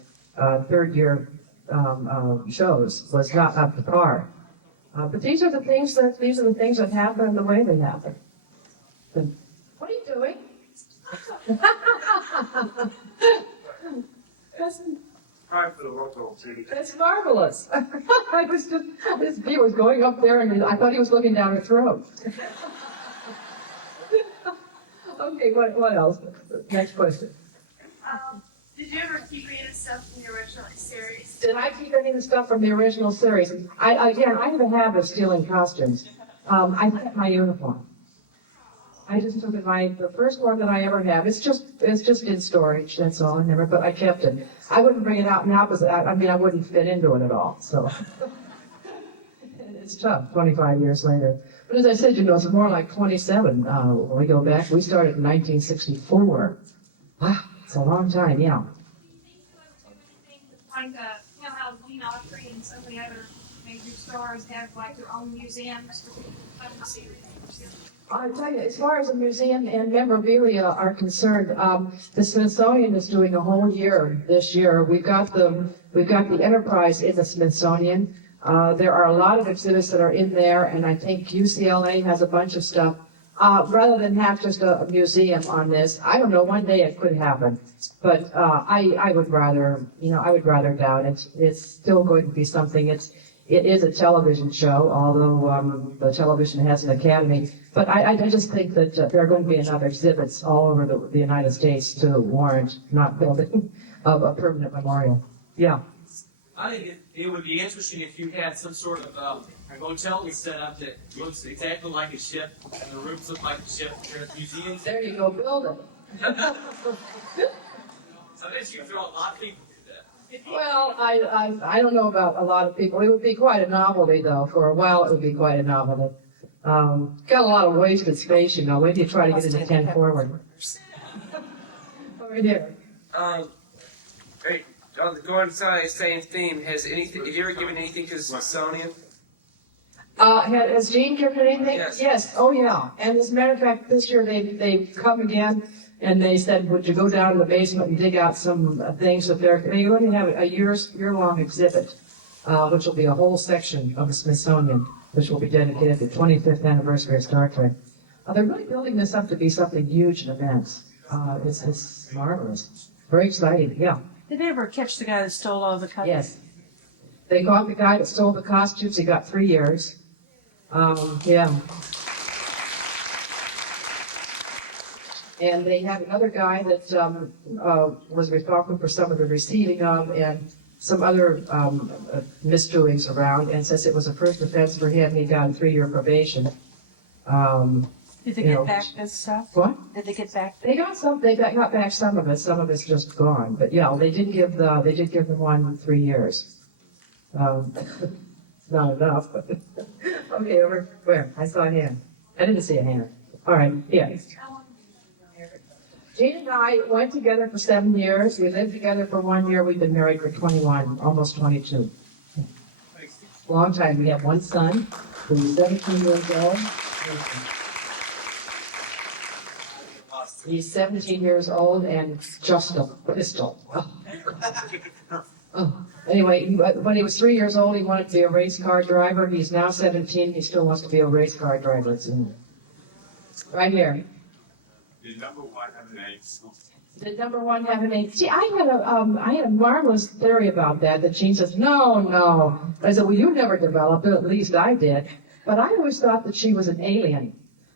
third year shows was not up to par. But these are the things that happen the way they happen. What are you doing? Time for the local TV. That's marvelous. This bee was going up there, and I thought he was looking down her throat. Okay, what else? Next question. Did you ever keep any of the stuff from the original series? Did I keep any of the stuff from the original series? I have a habit of stealing costumes. I kept my uniform. I just took the first one that I ever have. It's just in storage. That's all. But I kept it. I wouldn't bring it out now because I wouldn't fit into it at all. So it's tough. 25 years later. But as I said, it's more like 27 when we go back. We started in 1964. Wow, it's a long time, yeah. Like how Gene Autry and so many other major stars have their own museums of the series. I'll tell you, as far as the museum and memorabilia are concerned, the Smithsonian is doing a whole year this year. We've got the Enterprise in the Smithsonian. There are a lot of exhibits that are in there, and I think UCLA has a bunch of stuff. Rather than have just a museum on this, I don't know, one day it could happen, but I would rather doubt it. It's still going to be something. It is a television show, although the television has an academy. But I just think that there are going to be enough exhibits all over the United States to warrant not building a permanent memorial. Yeah. I think it would be interesting if you had some sort of a hotel that's set up that looks exactly like a ship, and the rooms look like a ship. There's museums. There you go, build it. Sometimes you throw a lot of people through that. Well, I don't know about a lot of people. It would be quite a novelty, though. For a while, it would be quite a novelty. Got a lot of wasted space, Wait till you try to get into 10 forward. Over here. Hey, going to the same theme, have you ever given anything to the Smithsonian? Has Gene given anything? Yes. Oh, yeah. And as a matter of fact, this year they've come again, and they said, would you go down to the basement and dig out some things that they're going to have a year-long exhibit, which will be a whole section of the Smithsonian, which will be dedicated to the 25th anniversary of Star Trek. They're really building this up to be something huge and immense. It's marvelous. Very exciting, yeah. Did they ever catch the guy that stole all the costumes? Yes. They caught the guy that stole the costumes. He got 3 years. Yeah. And they have another guy that was responsible for some of the receiving of and some other misdoings around, and since it was a first offense for him, he got a 3-year probation. Did they You know, get back this stuff? What? Did they get back? They got some. They got back some of it. Some of it's just gone. But yeah, they did give the one 3 years. It's not enough. But okay, over where? I saw a hand. I didn't see a hand. All right. Yeah. Gene and I went together for 7 years. We lived together for 1 year. We've been married for 21, almost 22. Long time. We have one son who's 17 years old. He's 17 years old and just a pistol. Oh. Anyway, when he was 3 years old, he wanted to be a race car driver. He's now 17. He still wants to be a race car driver. It's right here. Did number one have an name? Did number one have a name? See, I had a marvelous theory about that. That Gene says, no. I said, well, you never developed it. At least I did. But I always thought that she was an alien.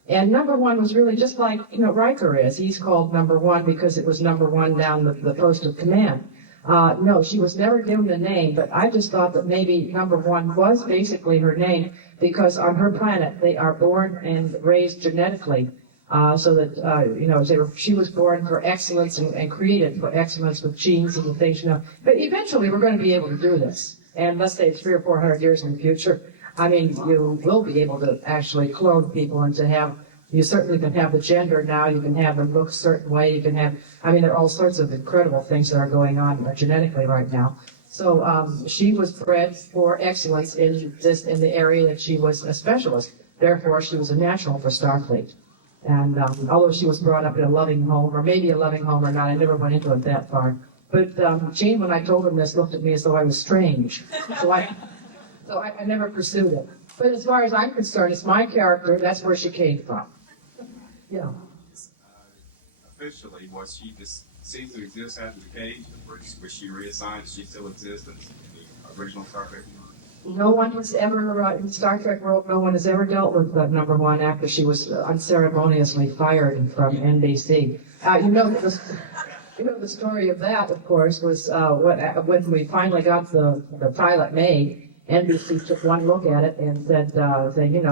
And number one was really just like, Riker is. He's called number one because it was number one down the post of command. No, she was never given a name, but I just thought that maybe number one was basically her name because on her planet they are born and raised genetically so that, she was born for excellence and created for excellence with genes and the things, But eventually we're going to be able to do this. And let's say 300 or 400 years in the future, you will be able to actually clone people and to have, you certainly can have the gender now, you can have them look a certain way, you can have, there are all sorts of incredible things that are going on genetically right now. So she was bred for excellence in the area that she was a specialist. Therefore, she was a natural for Starfleet. And although she was brought up in a loving home, or maybe a loving home or not, I never went into it that far. But Gene, when I told him this, looked at me as though I was strange. So I never pursued it. But as far as I'm concerned, it's my character. That's where she came from. Yeah. Officially, was she just ceased to exist after the cage? Was she reassigned? Does she still exist in the original Star Trek? No one has ever, in the Star Trek world, no one has ever dealt with number one after she was unceremoniously fired from NBC. The story of that, of course, was when we finally got the pilot made. NBC took one look at it and said,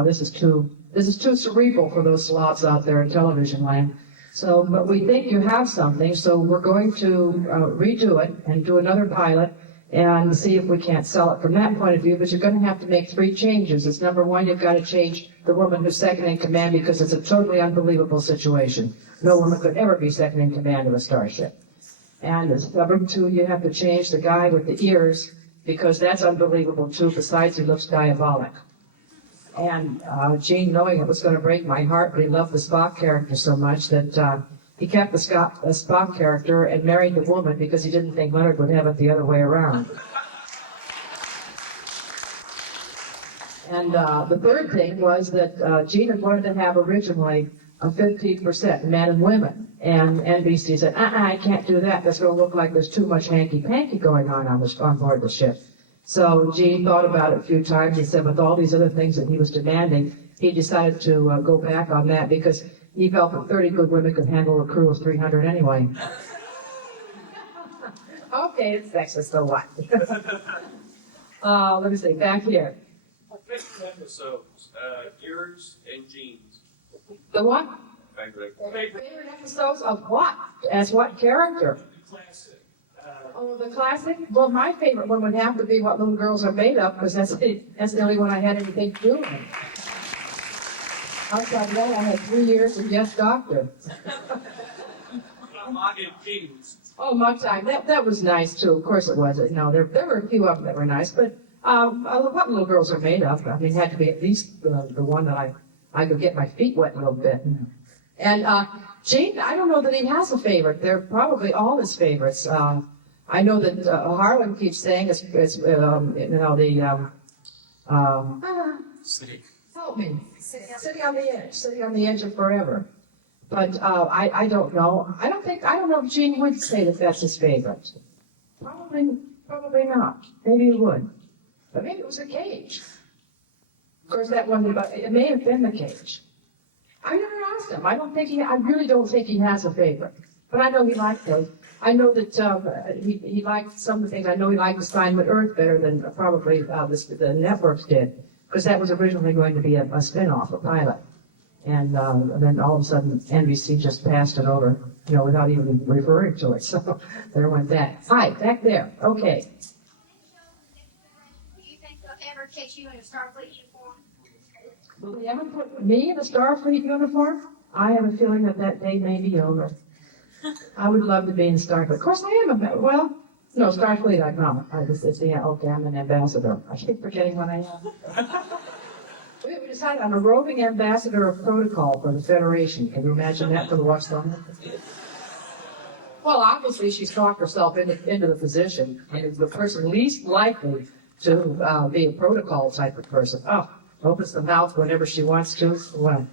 this is too cerebral for those slobs out there in television land. So, but we think you have something, so we're going to redo it and do another pilot and see if we can't sell it from that point of view. But you're going to have to make 3 changes. It's number one, you've got to change the woman who's second in command because it's a totally unbelievable situation. No woman could ever be second in command of a starship. And it's number 2, you have to change the guy with the ears because that's unbelievable too. Besides, he looks diabolic. And Gene, knowing it was going to break my heart, but he loved the Spock character so much that he kept the Spock character and married the woman because he didn't think Leonard would have it the other way around. And the third thing was that Gene had wanted to have originally a 15% men and women. And NBC said, I can't do that. That's going to look like there's too much hanky-panky going on board the ship. So Gene thought about it a few times. He said with all these other things that he was demanding, he decided to go back on that because he felt that 30 good women could handle a crew of 300 anyway. Okay, it's sexist, so what? Let me see, back here. Favorite episodes, yours and Gene's. The what? Favorite. Favorite episodes of what? As what character? Classic. Oh, the classic? Well, my favorite one would have to be What Little Girls Are Made Of, because that's the only one I had anything to do with. Outside of that, I had 3 years of Yes Doctor. Oh, Mug Time. That was nice, too. Of course it was. There were a few of them that were nice, but What Little Girls Are Made Of, it had to be at least the one that I could get my feet wet a little bit. And Gene, I don't know that he has a favorite. They're probably all his favorites. I know that Harlan keeps saying City. Help me. City on the Edge of Forever. But I don't know. I don't know if Gene would say that that's his favorite. Probably not. Maybe he would. But maybe it was a cage. Of course, that one, it may have been the cage. I never asked him. I really don't think he has a favorite. But I know he liked those. I know that he liked some of the things. I know he liked Assignment Earth better than probably the networks did, because that was originally going to be a spin-off, a pilot. And then all of a sudden, NBC just passed it over, without even referring to it. So there went that. Hi, back there. Okay. Do you think they'll ever catch you in a Starfleet uniform? Will they ever put me in a Starfleet uniform? I have a feeling that day may be over. I would love to be in Starfleet. Of course, I am no, Starfleet I'm not. I'm an ambassador. I keep forgetting what I am. We decided I'm a roving ambassador of protocol for the Federation. Can you imagine that for the Lwaxana? Well, obviously she's talked herself into the position, and is the person least likely to be a protocol type of person. Oh, opens the mouth whenever she wants to. Well,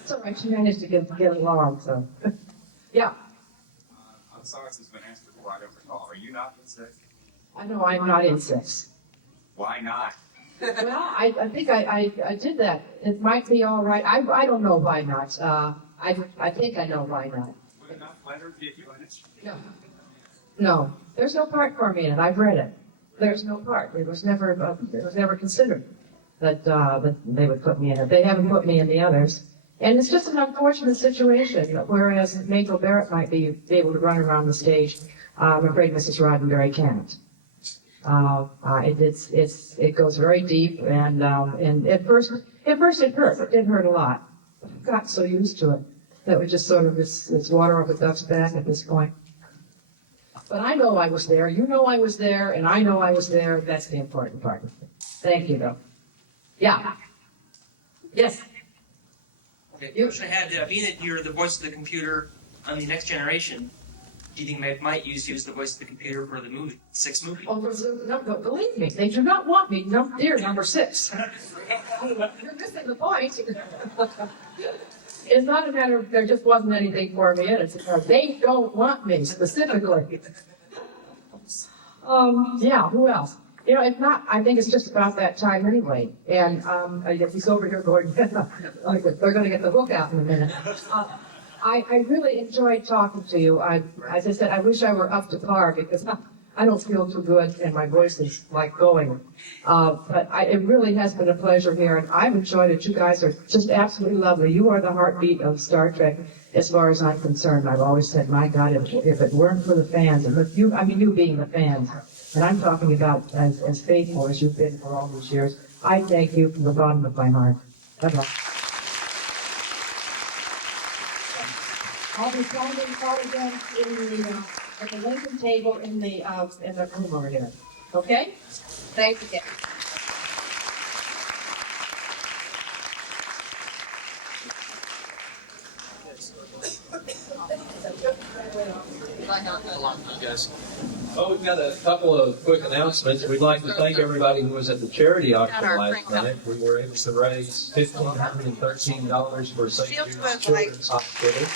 it's all right. She managed to get along. So, yeah. I'm sorry this has been asked before. I don't recall. Are you not in 6? I know I'm not in 6. Why not? Well, I think I did that. It might be all right. I don't know why not. I think I know why not. Would enough letters get you in it? No. No. There's no part for me in it. I've read it. There's no part. It was never considered that they would put me in it. They haven't put me in the others. And it's just an unfortunate situation, whereas Majel Barrett might be able to run around the stage. I'm afraid Mrs. Roddenberry can't. It goes very deep, and at first it hurt. It did hurt a lot. I got so used to it that we just sort of it's water off a duck's back at this point. But I know I was there. You know I was there, and I know I was there. That's the important part. Thank you, though. Yeah. Yes. Okay, the question I had, being that you're the voice of the computer on the next generation, do you think they might use you as the voice of the computer for the movie, 6th movie? Oh, no, believe me, they do not want me, dear number 6. You're missing the point. It's not a matter of there just wasn't anything for me in it. They don't want me specifically. Yeah, who else? If not, I think it's just about that time anyway. And he's over here going, like they're going to get the hook out in a minute. I really enjoyed talking to you. As I said, I wish I were up to par because I don't feel too good and my voice is like going. But it really has been a pleasure here, and I've enjoyed it. You guys are just absolutely lovely. You are the heartbeat of Star Trek as far as I'm concerned. I've always said, my God, if it weren't for the fans, and you being the fans, and I'm talking about as faithful as you've been for all these years, I thank you from the bottom of my heart. Bye-bye. I'll be finding call again at the Lincoln table in the room over here. Okay? Thank you. Well, we've got a couple of quick announcements. We'd like to thank everybody who was at the charity auction last night. We were able to raise $1,513 for St. Jude's Children's Hospital.